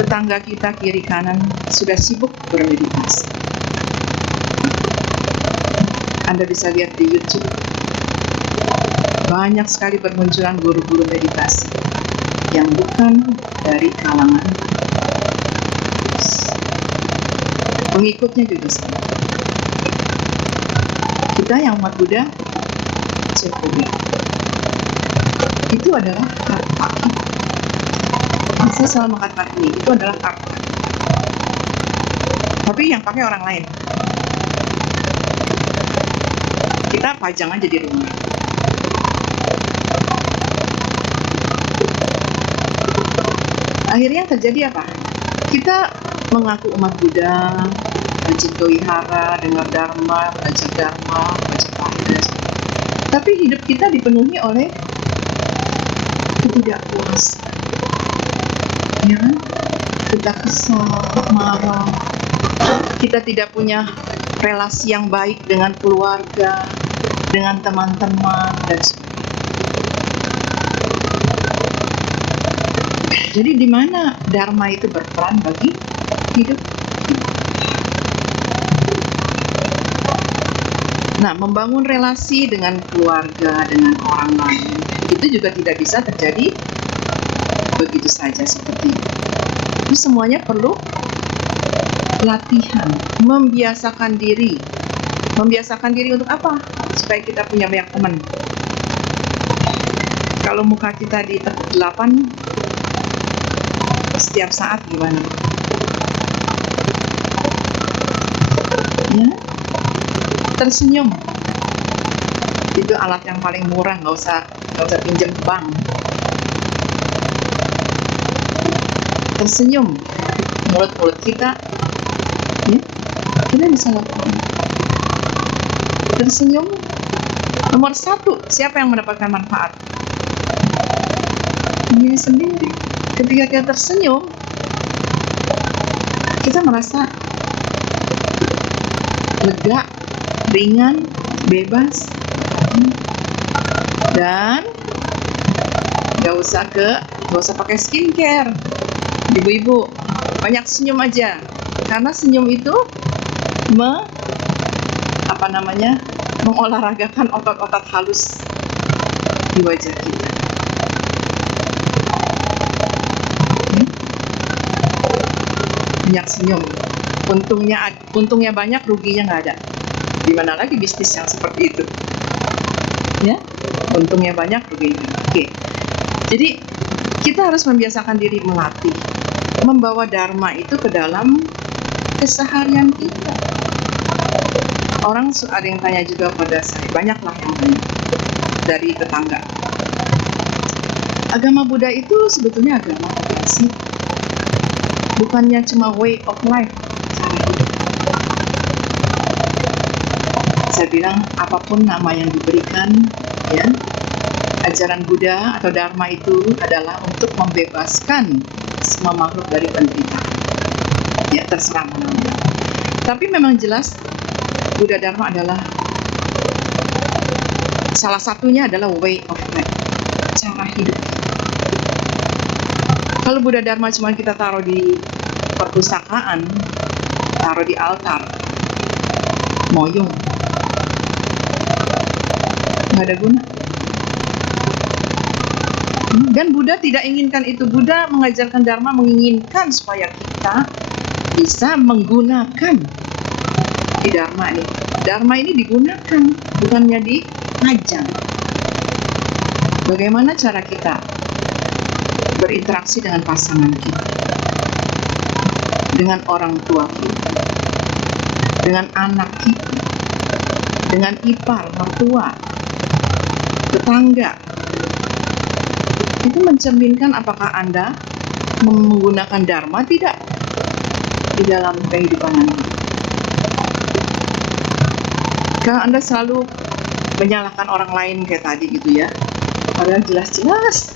tetangga kita kiri kanan sudah sibuk bermeditasi. Anda bisa lihat di YouTube, banyak sekali bermunculan guru-guru meditasi yang bukan dari kalangan pengikutnya juga sama. Kita yang umat Buddha, Jokowi, itu adalah karma. Saya selalu mengatakan ini, itu adalah karma. Tapi yang pakai orang lain. Kita pajang aja di rumah. Akhirnya yang terjadi apa? Kita mengaku umat Buddha, rajin ke wihara, dengar Dharma, belajar Dharma, baca Pahit. Tapi hidup kita dipenuhi oleh ketidakpuasan. ya kan? Kita kesal, marah, kita tidak punya relasi yang baik dengan keluarga, dengan teman-teman, dan sebagainya. Jadi di mana dharma itu berperan bagi hidup? Nah, membangun relasi dengan keluarga, dengan orang lain, itu juga tidak bisa terjadi begitu saja seperti itu. Itu semuanya perlu latihan, membiasakan diri. Membiasakan diri untuk apa? Supaya kita punya banyak teman. Kalau muka kita ditekuk 8 setiap saat gimana? Ya, tersenyum. Itu alat yang paling murah, nggak usah pinjam bank. Tersenyum, mulut kita, ya, kita bisa lakukan. Tersenyum, nomor 1, siapa yang mendapatkan manfaat? Diri sendiri. Ketika kita tersenyum, kita merasa lega, ringan, bebas, dan gak usah pakai skincare. Ibu-ibu, banyak senyum aja, karena senyum itu mengolahragakan otot-otot halus di wajah kita. Banyak senyum, untungnya banyak, ruginya nggak ada. Dimana lagi bisnis yang seperti itu, ya? Untungnya banyak, ruginya. Oke. Jadi kita harus membiasakan diri melatih, membawa dharma itu ke dalam keseharian kita. Orang ada yang tanya juga pada saya, banyaklah yang tanya dari tetangga. Agama Buddha itu sebetulnya agama apa sih? Bukannya cuma way of life, cara hidup. Saya bilang apapun nama yang diberikan, ya, ajaran Buddha atau Dharma itu adalah untuk membebaskan semua makhluk dari penderitaan. Ya, terserah namanya. Tapi memang jelas Buddha Dharma adalah salah satunya adalah way of life, cara hidup. Kalau Buddha Dharma cuma kita taruh di perpustakaan, taruh di altar, moyong, nggak ada guna. Dan Buddha tidak inginkan itu. Buddha mengajarkan Dharma menginginkan supaya kita bisa menggunakan di Dharma ini. Dharma ini digunakan, bukannya diajar. Bagaimana cara kita berinteraksi dengan pasangan kita, dengan orang tua kita, dengan anak kita, dengan ipar, mertua, tetangga. Itu mencerminkan apakah Anda menggunakan Dharma tidak di dalam kehidupan Anda. Kalau Anda selalu menyalahkan orang lain kayak tadi gitu ya, padahal jelas-jelas,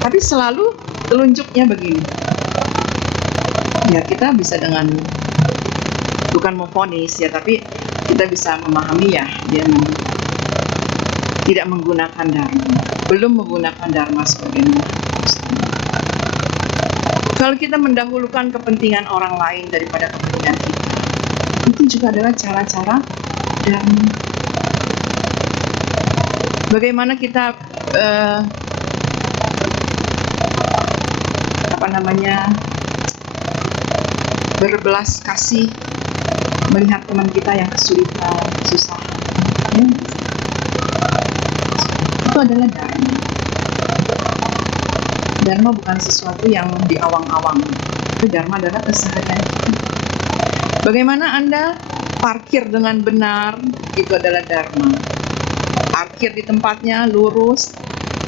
tapi selalu telunjuknya begini. Ya, kita bisa dengan, bukan memvonis ya, tapi kita bisa memahami ya, dia tidak menggunakan Dharma, belum menggunakan Dharma sebagai kalau kita mendahulukan kepentingan orang lain daripada kepentingan kita, itu juga adalah cara-cara Dharma. Bagaimana kita berbelas kasih melihat teman kita yang kesulitan, susah, ya. Itu adalah Dharma. Dharma bukan sesuatu yang diawang-awang. Itu Dharma adalah keseharian kita. Bagaimana Anda parkir dengan benar, itu adalah Dharma. Parkir di tempatnya lurus.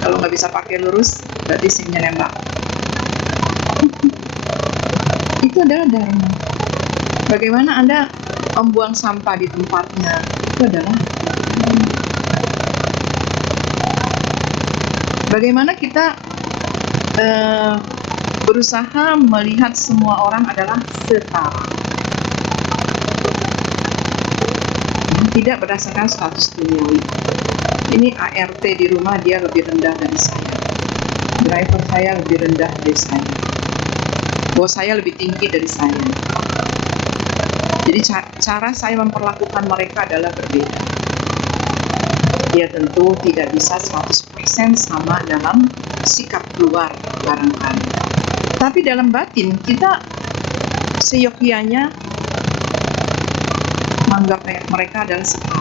Kalau nggak bisa parkir lurus, berarti SIM-nya nembak. Itu adalah Dharma. Bagaimana Anda membuang sampah di tempatnya, itu adalah Dharma. Bagaimana kita berusaha melihat semua orang adalah setara, tidak berdasarkan status duniawi. Ini ART di rumah dia lebih rendah dari saya, driver saya lebih rendah dari saya, bos saya lebih tinggi dari saya. Jadi cara saya memperlakukan mereka adalah berbeda. Dia tentu tidak bisa 100% sama dalam sikap keluar barangkali, tapi dalam batin kita seyogyanya menganggap mereka adalah setara.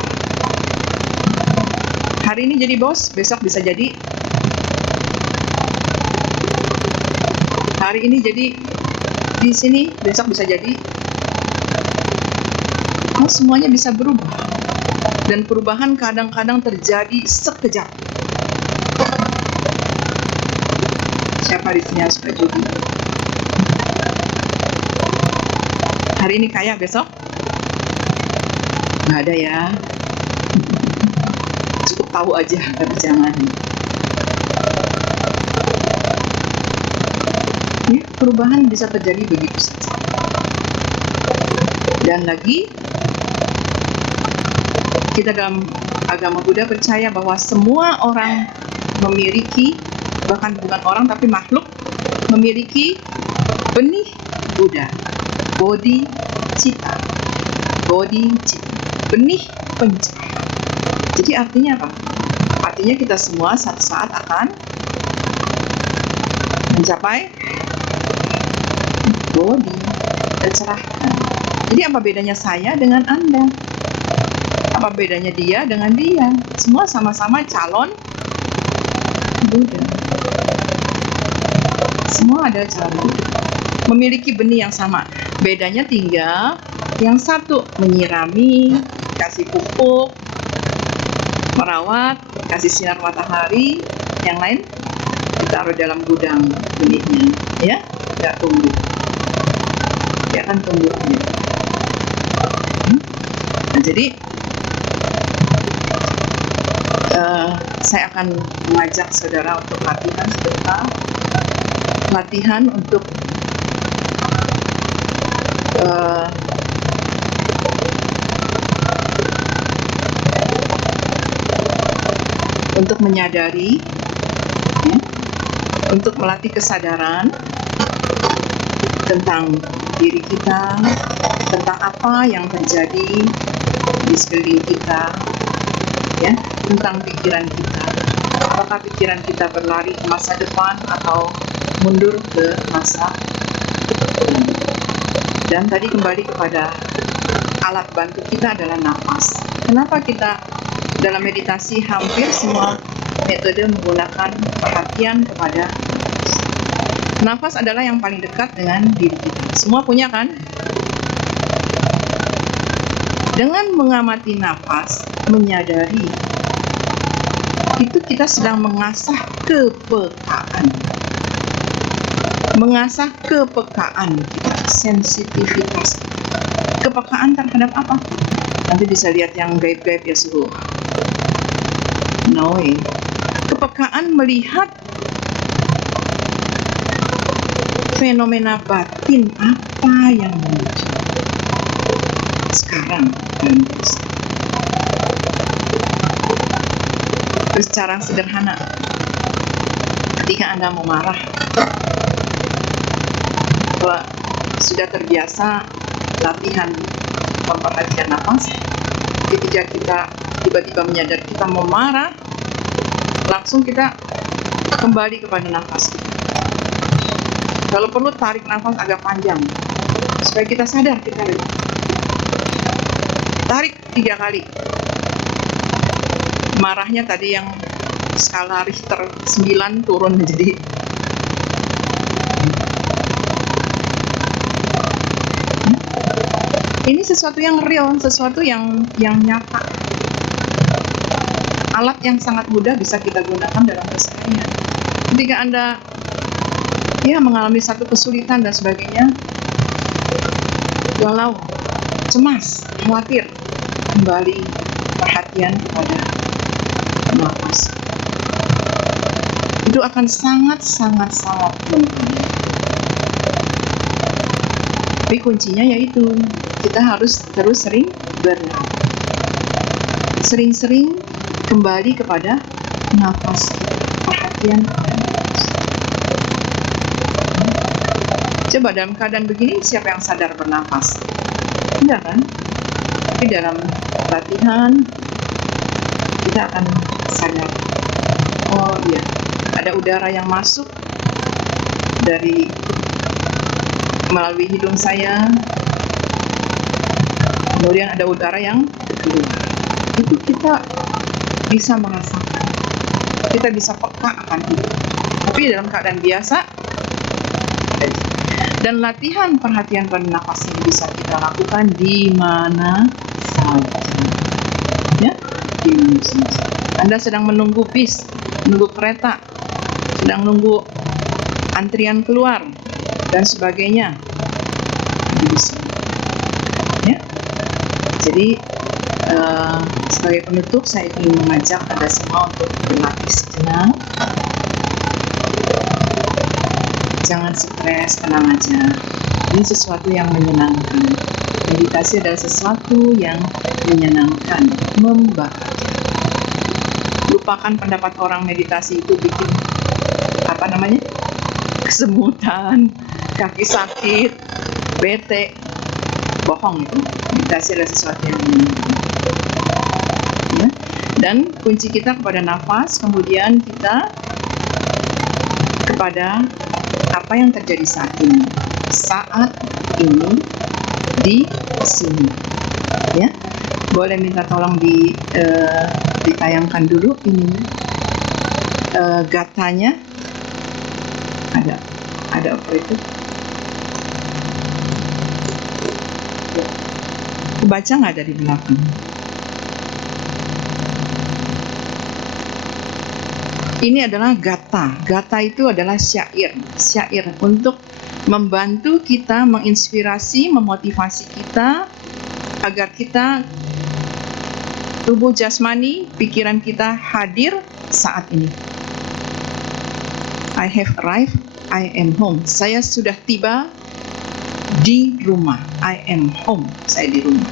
Hari ini jadi bos, besok bisa jadi hari ini jadi di sini, besok bisa jadi. Semuanya bisa berubah, dan perubahan kadang-kadang terjadi sekejap. Siapa di sini yang suka judi? Hari ini kaya, besok nggak ada ya. Cukup tahu aja, tapi jangan. Ya, perubahan bisa terjadi begitu saja. Dan lagi, kita dalam agama Buddha percaya bahwa semua orang memiliki, bahkan bukan orang tapi makhluk, memiliki benih Buddha, bodhicitta, benih pencahayaan. Jadi artinya apa? Artinya kita semua satu saat akan mencapai bodhi, kecerahan. Jadi apa bedanya saya dengan Anda? Apa bedanya dia dengan dia? Semua sama-sama calon Buddha. Semua adalah calon Buddha, memiliki benih yang sama. Bedanya tinggal yang satu menyirami, kasih pupuk, merawat, kasih sinar matahari. Yang lain ditaruh dalam gudang benihnya, ya, nggak tumbuh. Dia akan tumbuh aja. Nah, jadi saya akan mengajak saudara untuk latihan sebentar, latihan untuk menyadari, ya, untuk melatih kesadaran tentang diri kita, tentang apa yang terjadi di sekeliling kita, ya, tentang pikiran kita. Apakah pikiran kita berlari ke masa depan atau mundur ke masa depan? Dan tadi kembali kepada alat bantu kita adalah nafas. Kenapa kita dalam meditasi hampir semua metode menggunakan perhatian kepada nafas? Adalah yang paling dekat dengan diri kita. Semua punya kan? Dengan mengamati nafas, menyadari, itu kita sedang mengasah kepekaan. Mengasah kepekaan kita, sensitivitas. Kepekaan terhadap apa? Nanti bisa lihat yang gaib-gaib ya, suhu. Knowing. Kepekaan melihat fenomena batin apa yang muncul sekarang dan terus. Secara sederhana, ketika Anda mau marah, kalau sudah terbiasa latihan memperhatikan nafas, ketika kita tiba-tiba menyadari kita mau marah, langsung kita kembali kepada nafas. Kalau perlu tarik nafas agak panjang supaya kita sadar kita tarik 3 kali. Marahnya tadi yang skala Richter 9 turun jadi ini sesuatu yang real, sesuatu yang nyata. Alat yang sangat mudah bisa kita gunakan dalam keseharian. Ketika Anda mengalami satu kesulitan dan sebagainya, galau, cemas, khawatir, kembali perhatian kepada nafas. itu akan sangat membantu. Tapi kuncinya yaitu kita harus terus sering bernafas. Sering-sering kembali kepada nafas, perhatian kepada nafas. Coba dalam keadaan begini, siapa yang sadar bernafas? Enggak kan? Tapi dalam latihan kita akan sadar, oh iya, ada udara yang masuk dari melalui hidung saya, kemudian ada udara yang keluar. Itu kita bisa merasakan, kita bisa peka akan itu. Tapi dalam keadaan biasa, dan latihan perhatian pada nafas ini bisa kita lakukan di mana saja, ya, di mana saja. Anda sedang menunggu bis, menunggu kereta, sedang nunggu antrian keluar dan sebagainya, bisa, ya. Jadi sebagai penutup, saya ingin mengajak Anda semua untuk berlatih sejenak. Jangan stres, tenang aja. Ini sesuatu yang menyenangkan. Meditasi adalah sesuatu yang menyenangkan, membahagiakan. Lupakan pendapat orang meditasi itu bikin kesemutan, kaki sakit, bete. Bohong itu. Meditasi adalah sesuatu yang menyenangkan. Ya? Dan kunci kita kepada nafas, kemudian kita kepada apa yang terjadi saat ini, di sini, ya. Boleh minta tolong ditayangkan dulu ini gatanya, ada operator. Kebaca nggak dari belakang? Ini adalah gata. Gata itu adalah syair untuk membantu kita, menginspirasi, memotivasi kita agar kita, tubuh jasmani, pikiran kita hadir saat ini. I have arrived, I am home. Saya sudah tiba di rumah. I am home. Saya di rumah.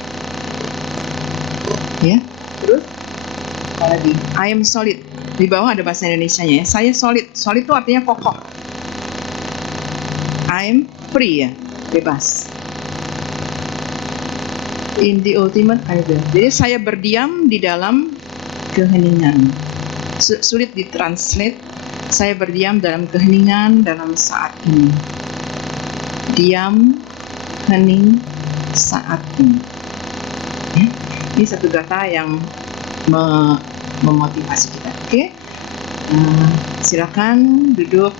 Ya, terus apa lagi? I am solid. Di bawah ada bahasa Indonesianya, ya. Saya solid. Solid itu artinya kokoh. I'm free, ya, bebas. In the ultimate idea. Jadi saya berdiam di dalam keheningan. Sulit ditranslate. Saya berdiam dalam keheningan dalam saat ini. Diam, hening, saat ini. Ini satu kata yang memotivasi kita. Oke? Silakan duduk,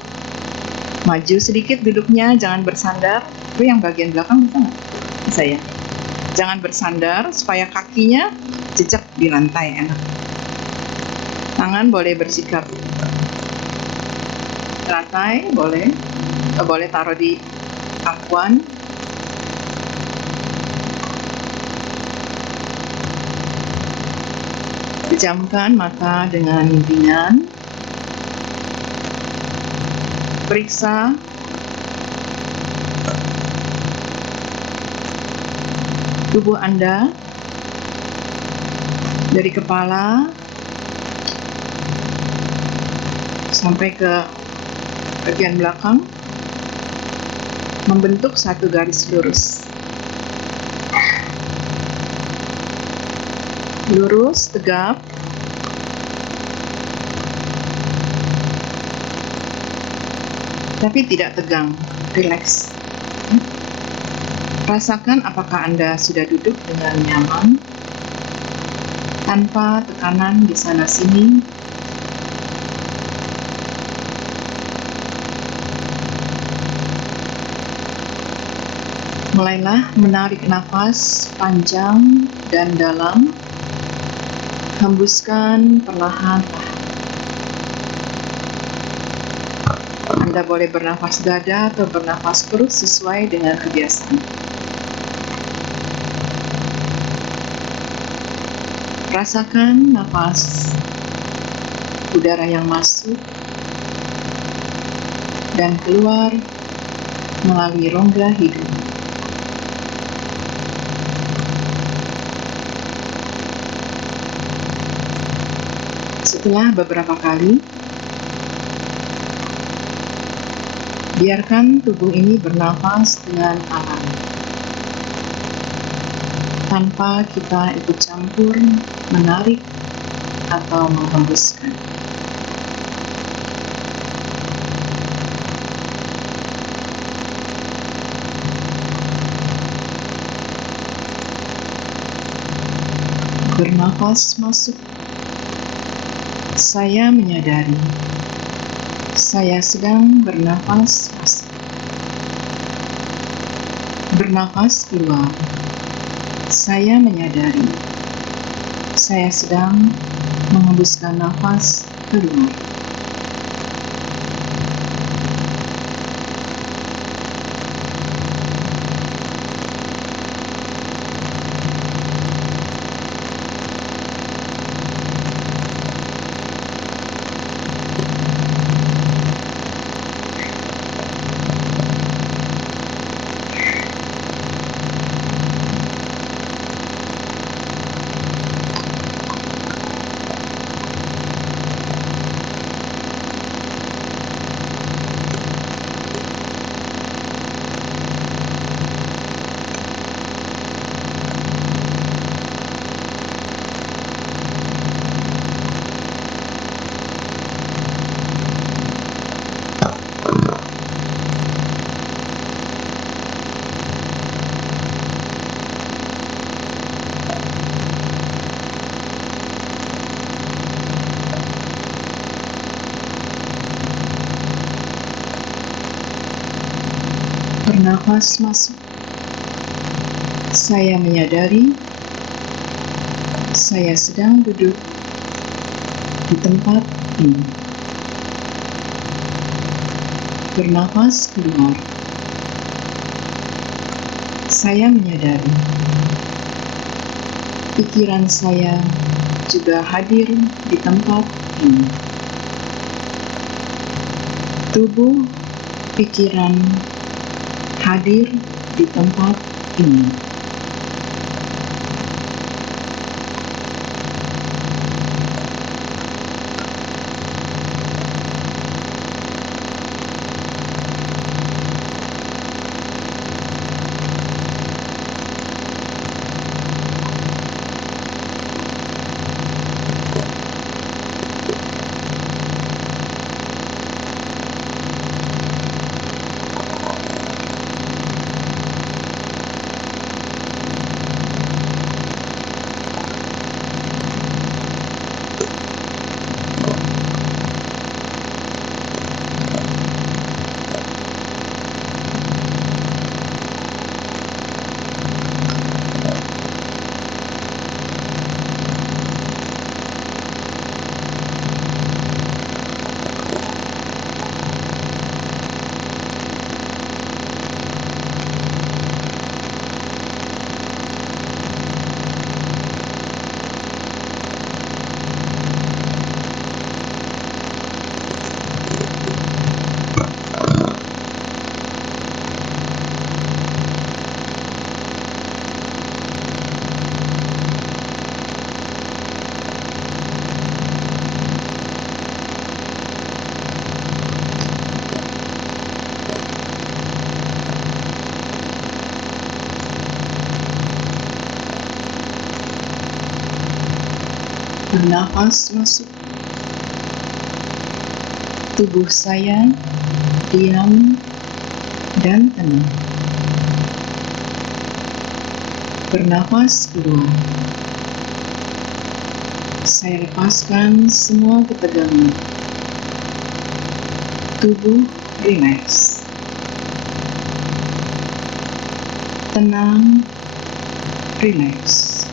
maju sedikit duduknya, jangan bersandar. Itu yang bagian belakang bisa nggak? Bisa, ya. Jangan bersandar supaya kakinya jejak di lantai, enak. Tangan boleh bersikap teratai, boleh taruh di akuan. Pejamkan mata dengan ringan. Periksa tubuh Anda dari kepala sampai ke bagian belakang, membentuk satu garis lurus. Lurus, tegap. Tapi tidak tegang, rileks. Rasakan apakah Anda sudah duduk dengan nyaman, tanpa tekanan di sana-sini. Mulailah menarik nafas panjang dan dalam. Hembuskan perlahan-lahan. Anda boleh bernafas dada atau bernafas perut sesuai dengan kebiasaan. Rasakan nafas udara yang masuk dan keluar melalui rongga hidung. Setelah beberapa kali, biarkan tubuh ini bernafas dengan alami, tanpa kita ikut campur, menarik, atau menghembuskan. Bernafas masuk. Saya menyadari saya sedang bernafas masuk. Bernafas keluar. Saya menyadari saya sedang menghembuskan nafas keluar. Bernafas masuk. Saya menyadari saya sedang duduk di tempat ini. Bernafas keluar. Saya menyadari pikiran saya juga hadir di tempat ini. Tubuh, pikiran hadir di tempat ini. Bernafas masuk. Tubuh saya diam dan tenang. Bernafas keluar. Saya lepaskan semua ketegangan. Tubuh rileks. Tenang, rileks.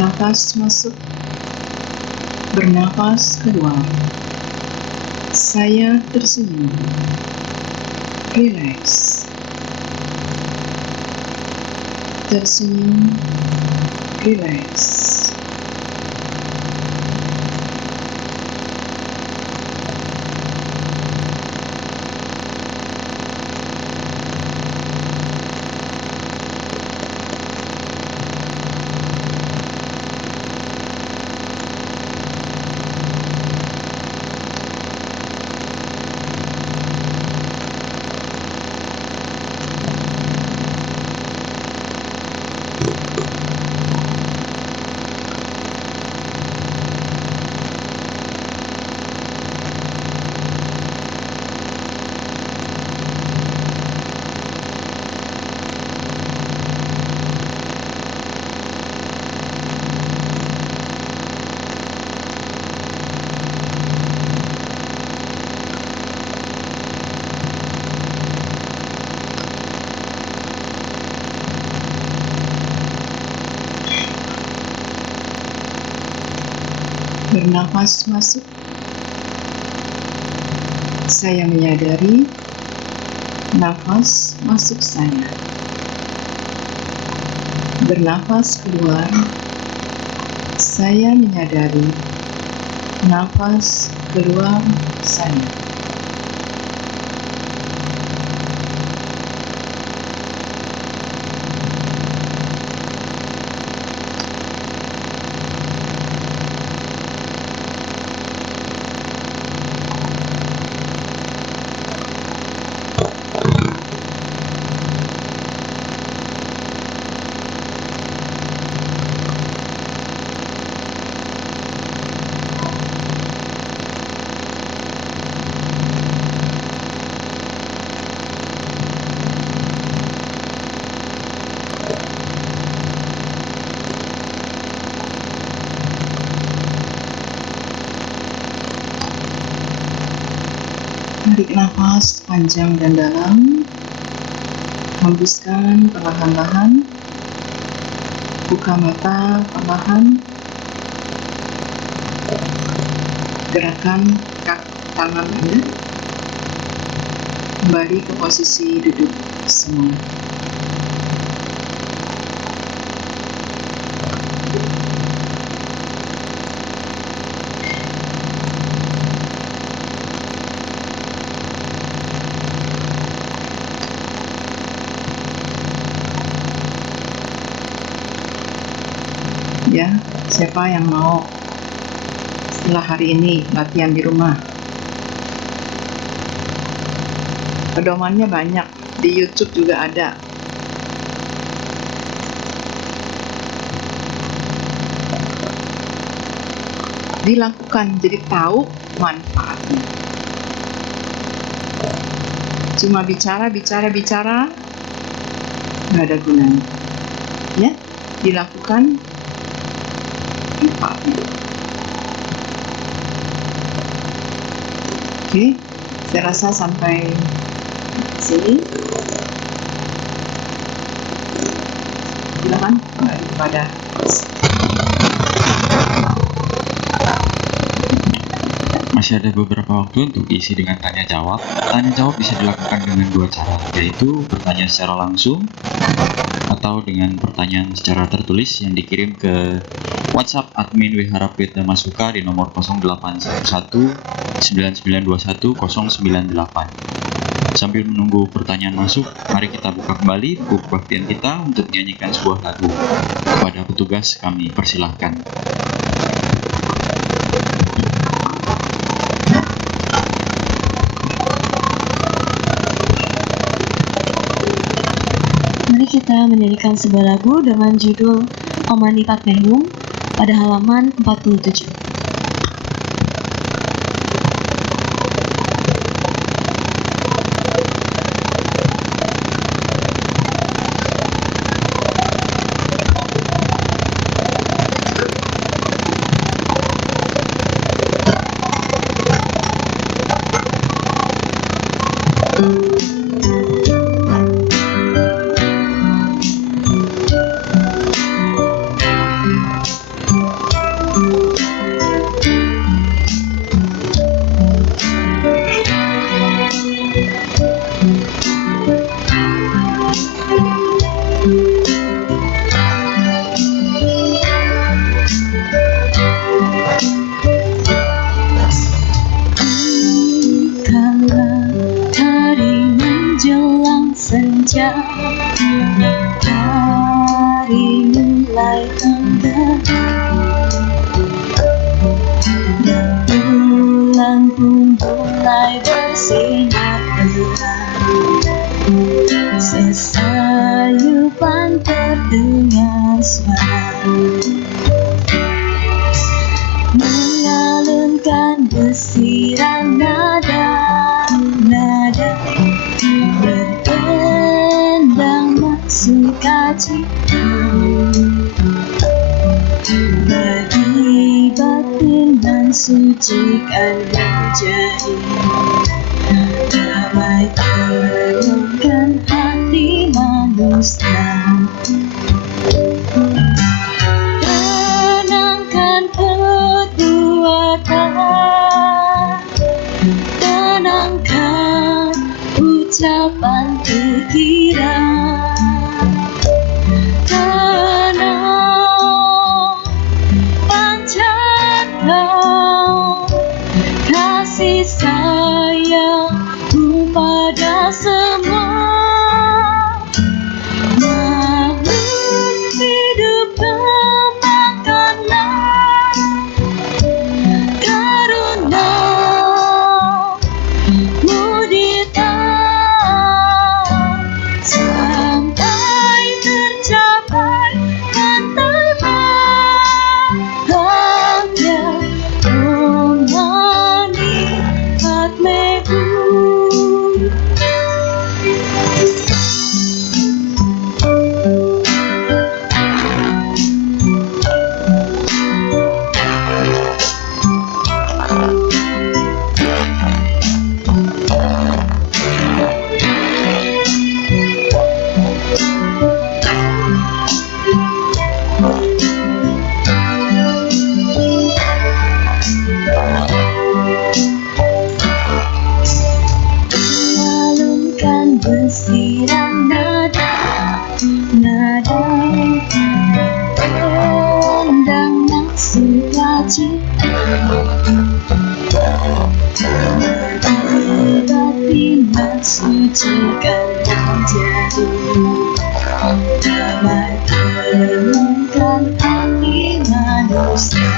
Bernafas masuk, bernafas keluar. Saya tersenyum. Relax. Tersenyum. Relax. Bernafas masuk, saya menyadari nafas masuk saya. Bernafas keluar, saya menyadari nafas keluar saya. Tarik nafas panjang dan dalam, hembuskan perlahan-lahan, buka mata perlahan, gerakan kaki tangan Anda, kembali ke posisi duduk semula. Ya, siapa yang mau setelah hari ini latihan di rumah? Pedomannya banyak, di YouTube juga ada. Dilakukan, jadi tahu manfaatnya. Cuma bicara, nggak ada gunanya. Ya, dilakukan manfaatnya. Oke, saya rasa sampai sini. Silakan kembali kepada Masih ada beberapa waktu untuk diisi dengan tanya jawab. Tanya jawab bisa dilakukan dengan dua cara, yaitu bertanya secara langsung atau dengan pertanyaan secara tertulis yang dikirim ke WhatsApp admin Wihara Pita Masuka di nomor 0811 9921 098. Sambil menunggu pertanyaan masuk, mari kita buka kembali buku kebaktian kita untuk menyanyikan sebuah lagu. Kepada petugas kami persilahkan. Mari kita menyanyikan sebuah lagu dengan judul Omani Patmehum pada halaman 47. remaja, hari mulai bulan pun mulai bersinar terang, sesayupan terdengar suara mengalunkan desiran nada berdendang sukacita bagi batin mensucikan menjadi damai tenangkan hati manusia. Tenangkan perbuatan, tenangkan ucapan pikiran, tenang panjatkan kasih sayangmu pada semua makhluk hidup. Kembangkanlah karunia-Mu di tanah sampai tercapai pantai bahagia Omani Padmehu. Mengalunkan desiran nada rendang sukacita bagi batin mensucikan menjadi damai tenangkan hati manusia.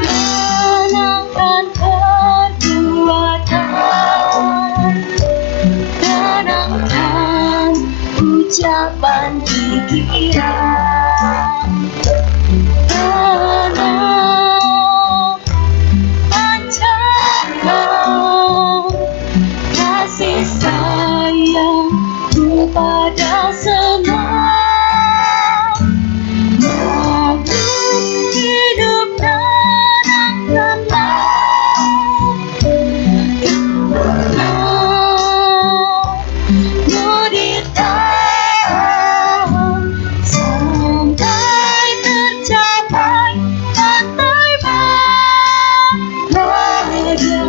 Tenangkan perbuatan, tenangkan ucapan pikiran, tenang panjatkan kasih sayangmu pada semua makhluk hidup. Tenangkanlah karunia-Mu di tanah sampai tercapai pantai bahagia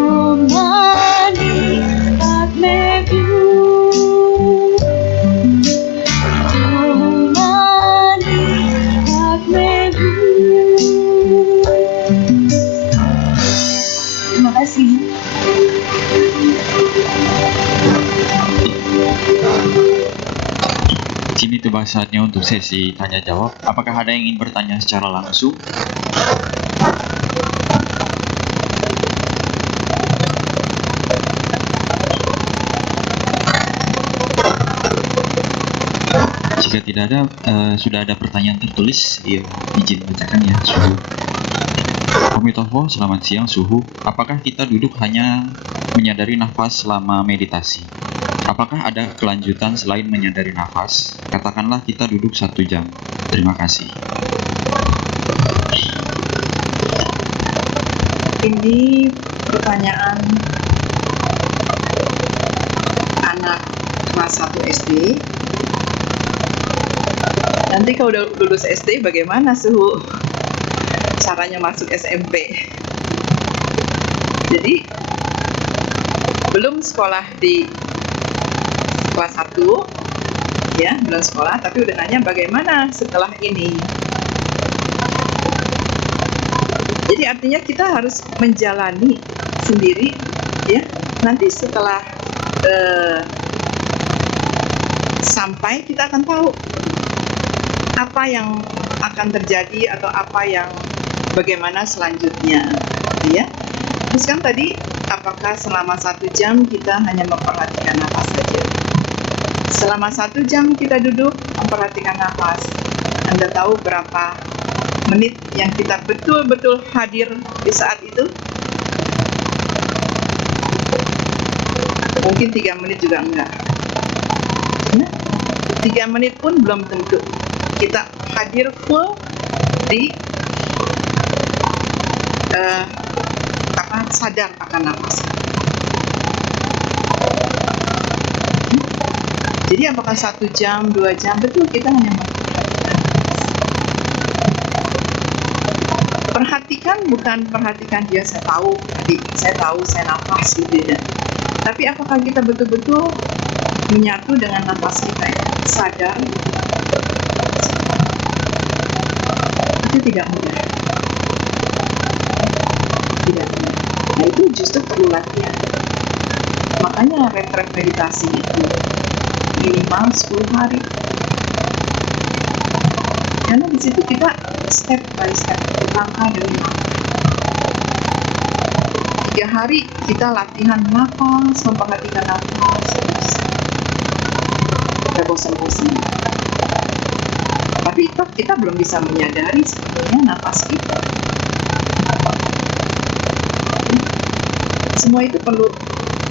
Omani Padmehu. Omani Padmehu. Terima kasih. Kini tiba saatnya untuk sesi tanya jawab. Apakah ada yang ingin bertanya secara langsung? Jika tidak ada, sudah ada pertanyaan tertulis, izin bacakan ya. Suhu. Komitofo, selamat siang Suhu. Apakah kita duduk hanya menyadari nafas selama meditasi? Apakah ada kelanjutan selain menyadari nafas? Katakanlah kita duduk 1 jam. Terima kasih. Ini pertanyaan anak kelas 1 SD. Nanti kalau udah lulus SD bagaimana Suhu? Caranya masuk SMP. Jadi belum sekolah di kelas 1 ya, belum sekolah, tapi udah nanya bagaimana setelah ini. Jadi artinya kita harus menjalani sendiri ya Nanti setelah sampai, kita akan tahu apa yang akan terjadi atau bagaimana selanjutnya, ya. Terus kan tadi, apakah selama 1 jam kita hanya memperhatikan nafas saja? Selama 1 jam kita duduk memperhatikan nafas, Anda tahu berapa menit yang kita betul-betul hadir di saat itu? Mungkin 3 menit juga enggak. Ya? 3 menit pun belum tentu kita hadir full di sadar akan nafas. Jadi apakah 1 jam, 2 jam, betul kita hanya memperhatikan nafas. Perhatikan bukan perhatikan dia, saya tahu saya nafas gitu ya. Tapi apakah kita betul-betul menyatu dengan nafas kita ya? Sadar? Itu tidak mudah. Tidak mudah. Nah, itu justru perlu latihan. Makanya retret meditasi itu minimal 10 hari. Karena di situ kita step by step, langkah demi langkah. 3 hari kita latihan nafas, memperhatikan nafas, terus kita bosan-bosan. Tapi kita belum bisa menyadari sebetulnya nafas kita. Semua itu perlu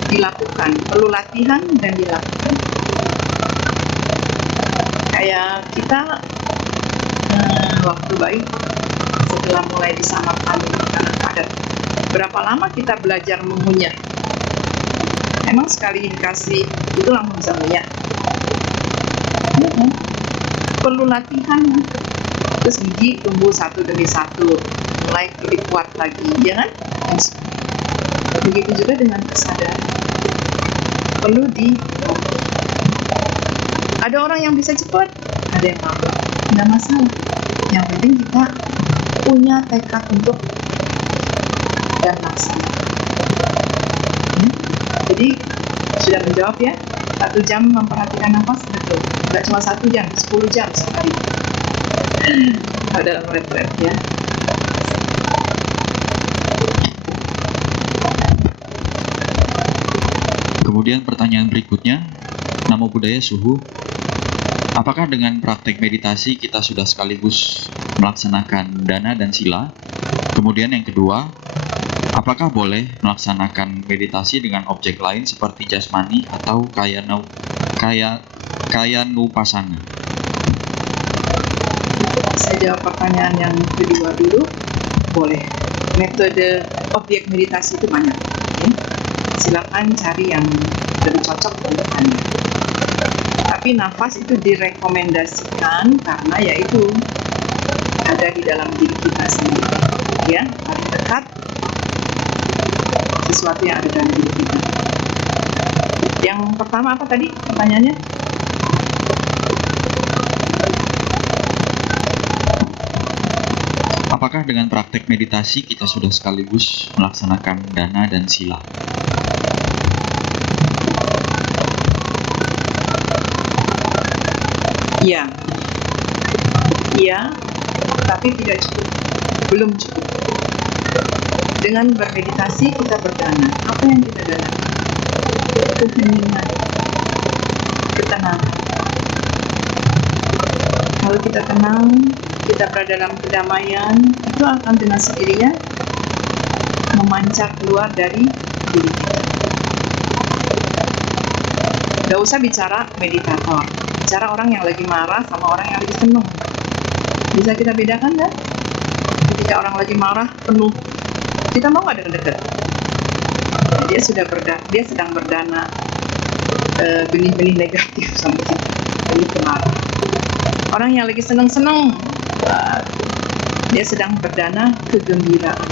dilakukan, perlu latihan dan dilakukan. Kayak kita waktu baik setelah mulai disamarkan karena padat, berapa lama kita belajar mengunyah? Emang sekali dikasih itu langsung bisa mengunyah? Ya kan? Perlu latihan. Terus gigi tumbuh 1 demi 1, mulai lebih kuat lagi, ya kan? Begitu juga dengan kesadaran, perlu dilatih. Ada orang yang bisa cepat, ada yang lama, nggak masalah. Yang penting kita punya tekad untuk dan laksanakan. Jadi sudah menjawab ya, 1 jam memperhatikan nafas, betul. Nggak cuma 1 jam, 10 jam sekali. Dalam retret ya. Kemudian pertanyaan berikutnya, Namo Buddhaya Suhu, apakah dengan praktek meditasi kita sudah sekaligus melaksanakan dana dan sila? Kemudian yang kedua, apakah boleh melaksanakan meditasi dengan objek lain seperti jasmani atau kaya nupasana? Saya jawab pertanyaan yang kedua dulu. Boleh. Metode objek meditasi itu banyak. Okay? Silakan cari yang lebih cocok untuk Anda. Tapi nafas itu direkomendasikan karena yaitu ada di dalam diri kita sendiri, ya, paling dekat sesuatu yang ada dalam diri kita. Yang pertama apa tadi pertanyaannya? Apakah dengan praktek meditasi kita sudah sekaligus melaksanakan dana dan sila? Iya, tapi tidak cukup, belum cukup. Dengan bermeditasi kita berdana. Apa yang kita dana? Keheningan, ketenangan. Kalau kita tenang, kita berada dalam kedamaian, itu akan dengan sendirinya memancar keluar dari diri kita. Gak usah bicara meditator, bicara orang yang lagi marah sama orang yang lagi senang. Bisa kita bedakan kan? Ketika orang lagi marah penuh, kita mau nggak deket-deket? Dia sedang berdana benih-benih negatif sama kita, benih kemarahan. Orang yang lagi senang-senang, dia sedang berdana kegembiraan.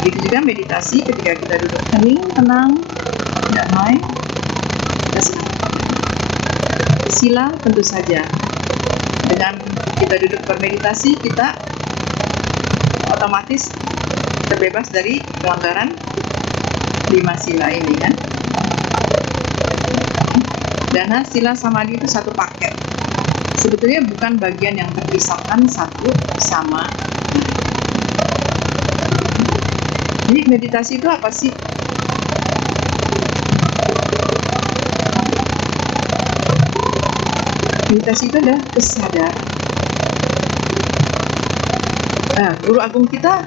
Begitu juga meditasi, ketika kita duduk hening, tenang, damai, kita sedang. Sila tentu saja. Dengan kita duduk bermeditasi, kita otomatis terbebas dari pelanggaran 5 sila ini kan. Dana, sila, samadhi itu satu paket. Sebetulnya bukan bagian yang terpisahkan satu sama. Jadi meditasi itu apa sih? Meditasi itu adalah kesadaran. Nah, guru agung kita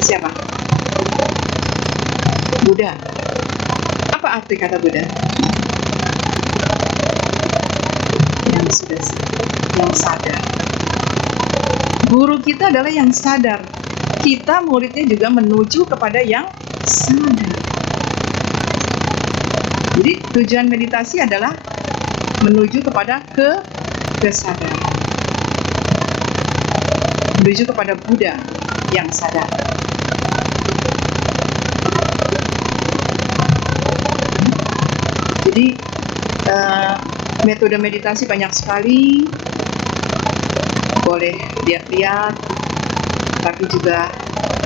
siapa? Buddha. Apa arti kata Buddha? Yang sudah yang sadar. Guru kita adalah yang sadar. Kita muridnya juga menuju kepada yang sadar. Jadi tujuan meditasi adalah menuju kepada kesadaran. Menuju kepada Buddha yang sadar. Jadi metode meditasi banyak sekali, boleh lihat-lihat, tapi juga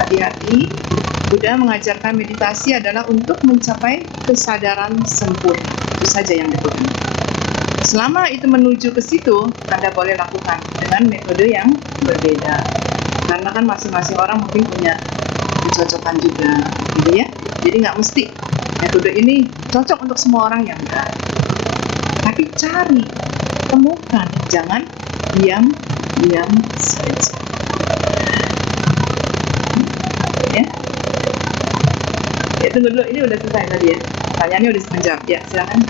hati-hati. Buddha mengajarkan meditasi adalah untuk mencapai kesadaran sempurna. Itu saja yang dibutuhkan. Selama itu menuju ke situ, Anda boleh lakukan dengan metode yang berbeda. Karena kan masing-masing orang mungkin punya kecocokan juga, gitu ya. Jadi nggak mesti metode ini cocok untuk semua orang, ya enggak. Tapi cari, temukan, jangan diam saja. Ya. Ya, tunggu dulu, ini udah selesai tadi ya. Pertanyaannya udah menjawab. Ya, silakan.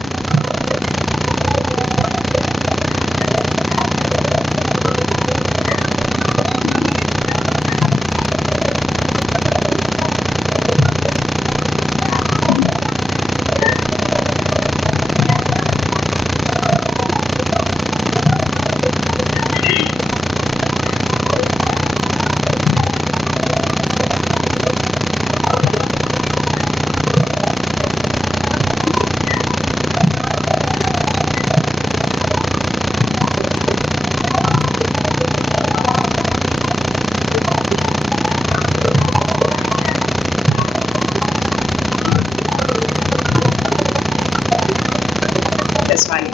That's fine.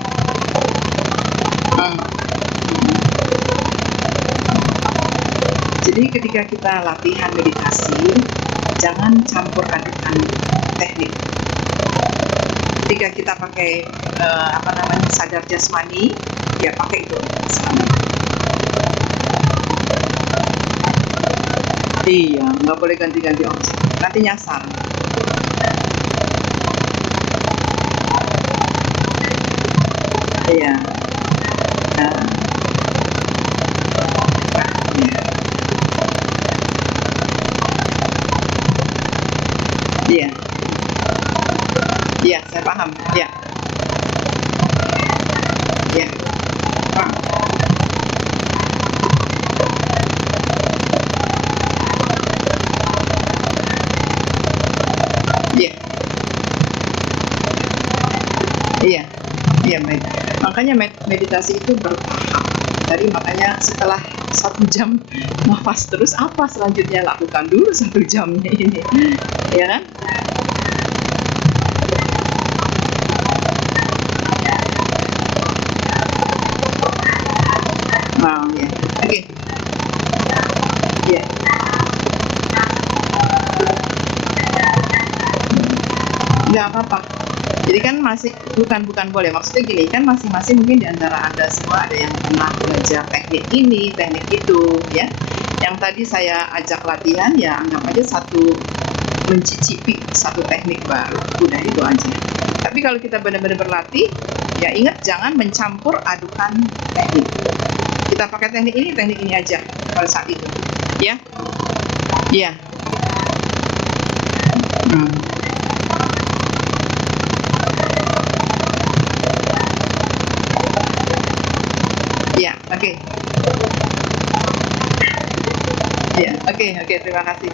Jadi ketika kita latihan meditasi, jangan campur adukan teknik. Ketika kita pakai sadar jasmani, ya pakai itu. Iya, nggak boleh ganti-ganti objek. Nanti nyasar. Iya. Iya. Iya, saya paham. Iya. Iya. Iya. Iya. Iya, baik. Makanya meditasi itu bertahap. Tadi makanya setelah 1 jam nafas terus, apa selanjutnya? Lakukan dulu 1 jamnya ini, ya kan? Nah, ya, oke, ya. Nggak apa-apa. Jadi kan masih bukan boleh. Maksudnya gini, kan masing-masing mungkin di antara Anda semua ada yang pernah belajar teknik ini, teknik itu, ya. Yang tadi saya ajak latihan, ya anggap aja mencicipi satu teknik baru. Udah itu aja. Tapi kalau kita benar-benar berlatih, ya ingat jangan mencampur adukan teknik. Kita pakai teknik ini aja pada saat itu. Ya? Iya. Ya, oke. Ya, oke, terima kasih.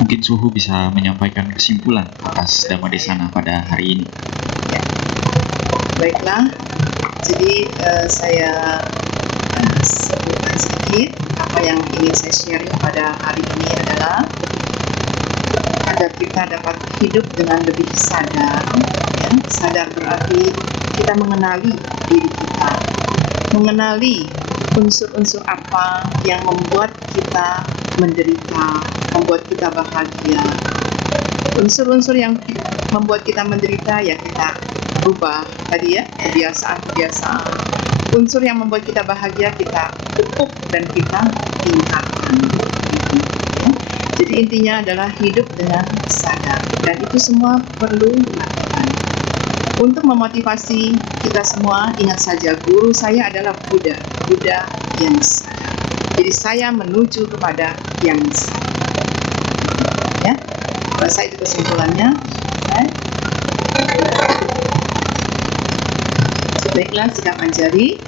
Mungkin Suhu bisa menyampaikan kesimpulan atas Dhammadesana pada hari ini. Ya. Baiklah, jadi saya sebutkan sedikit apa Apa yang ingin saya sharing pada hari ini adalah agar kita dapat hidup dengan lebih sadar. Ya. Sadar berarti kita mengenali diri kita, mengenali unsur-unsur apa yang membuat kita menderita, membuat kita bahagia. Unsur-unsur yang membuat kita menderita ya kita rubah tadi ya, kebiasaan-kebiasaan. Unsur yang membuat kita bahagia kita pupuk dan kita tingkatkan. Ya. Jadi intinya adalah hidup dengan sadar, dan itu semua perlu dilakukan. Untuk memotivasi kita semua, ingat saja guru saya adalah Buddha yang sadar. Jadi saya menuju kepada yang sadar. Ya, bahasa itu kesimpulannya. Baiklah, sikap Anjali.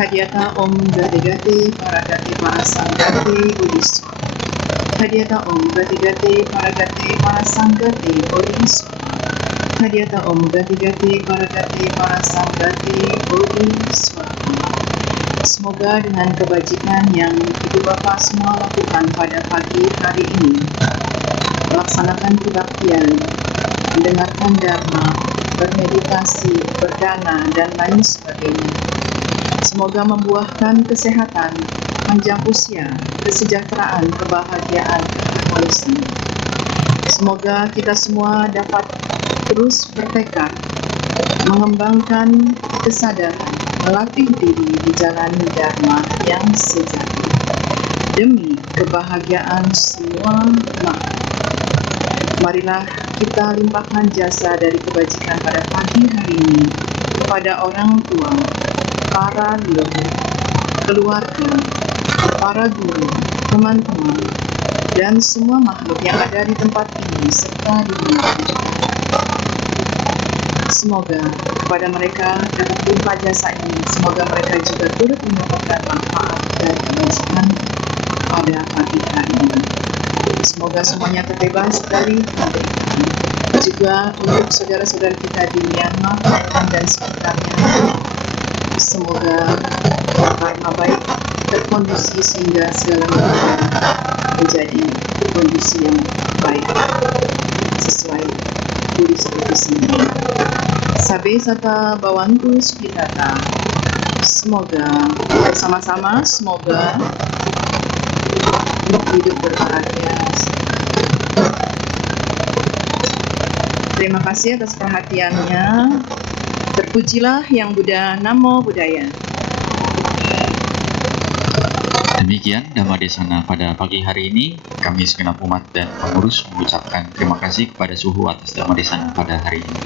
Hadiata Om Gati-Gati Paragati Parasanggati Buddhiswa. Hadiata Om Gati-Gati Paragati Parasanggati Buddhiswa. Hadiata Om Gati-Gati Paragati Parasanggati Buddhiswa. Semoga dengan kebajikan yang Ibu Bapa semua lakukan pada pagi hari ini, melaksanakan kebaktian, mendengarkan dharma, bermeditasi, berdana, dan lain sebagainya. Semoga membuahkan kesehatan, panjang usia, kesejahteraan, kebahagiaan, keharmonisan. Semoga kita semua dapat terus bertekad, mengembangkan kesadaran, melatih diri di jalan dharma yang sejati, demi kebahagiaan semua makhluk. Marilah kita limpahkan jasa dari kebajikan pada pagi hari ini kepada orang tua, para leluhur, keluarga, para guru, teman-teman, dan semua makhluk yang ada di tempat ini serta di dunia. Semoga kepada mereka dapat limpah jasa ini, semoga mereka juga turut mendapatkan manfaat dari kebajikan pada pagi hari ini. Semoga semuanya terbebas dari penderitaan. Juga untuk saudara-saudara kita di Myanmar, Thailand, dan sekitarnya, semoga karma baik terkondisi sehingga segalanya menjadi kondisi yang baik sesuai tulis itu sendiri. Sabe sata bawantu sukitata. Semoga bersama-sama, semoga hidup berbahagia. Terima kasih atas perhatiannya. Terpujilah Yang Buddha. Namo Buddhaya. Demikian Dhamma Desana pada pagi hari ini. Kami segenap umat dan pengurus mengucapkan terima kasih kepada Suhu atas Dhamma Desana pada hari ini.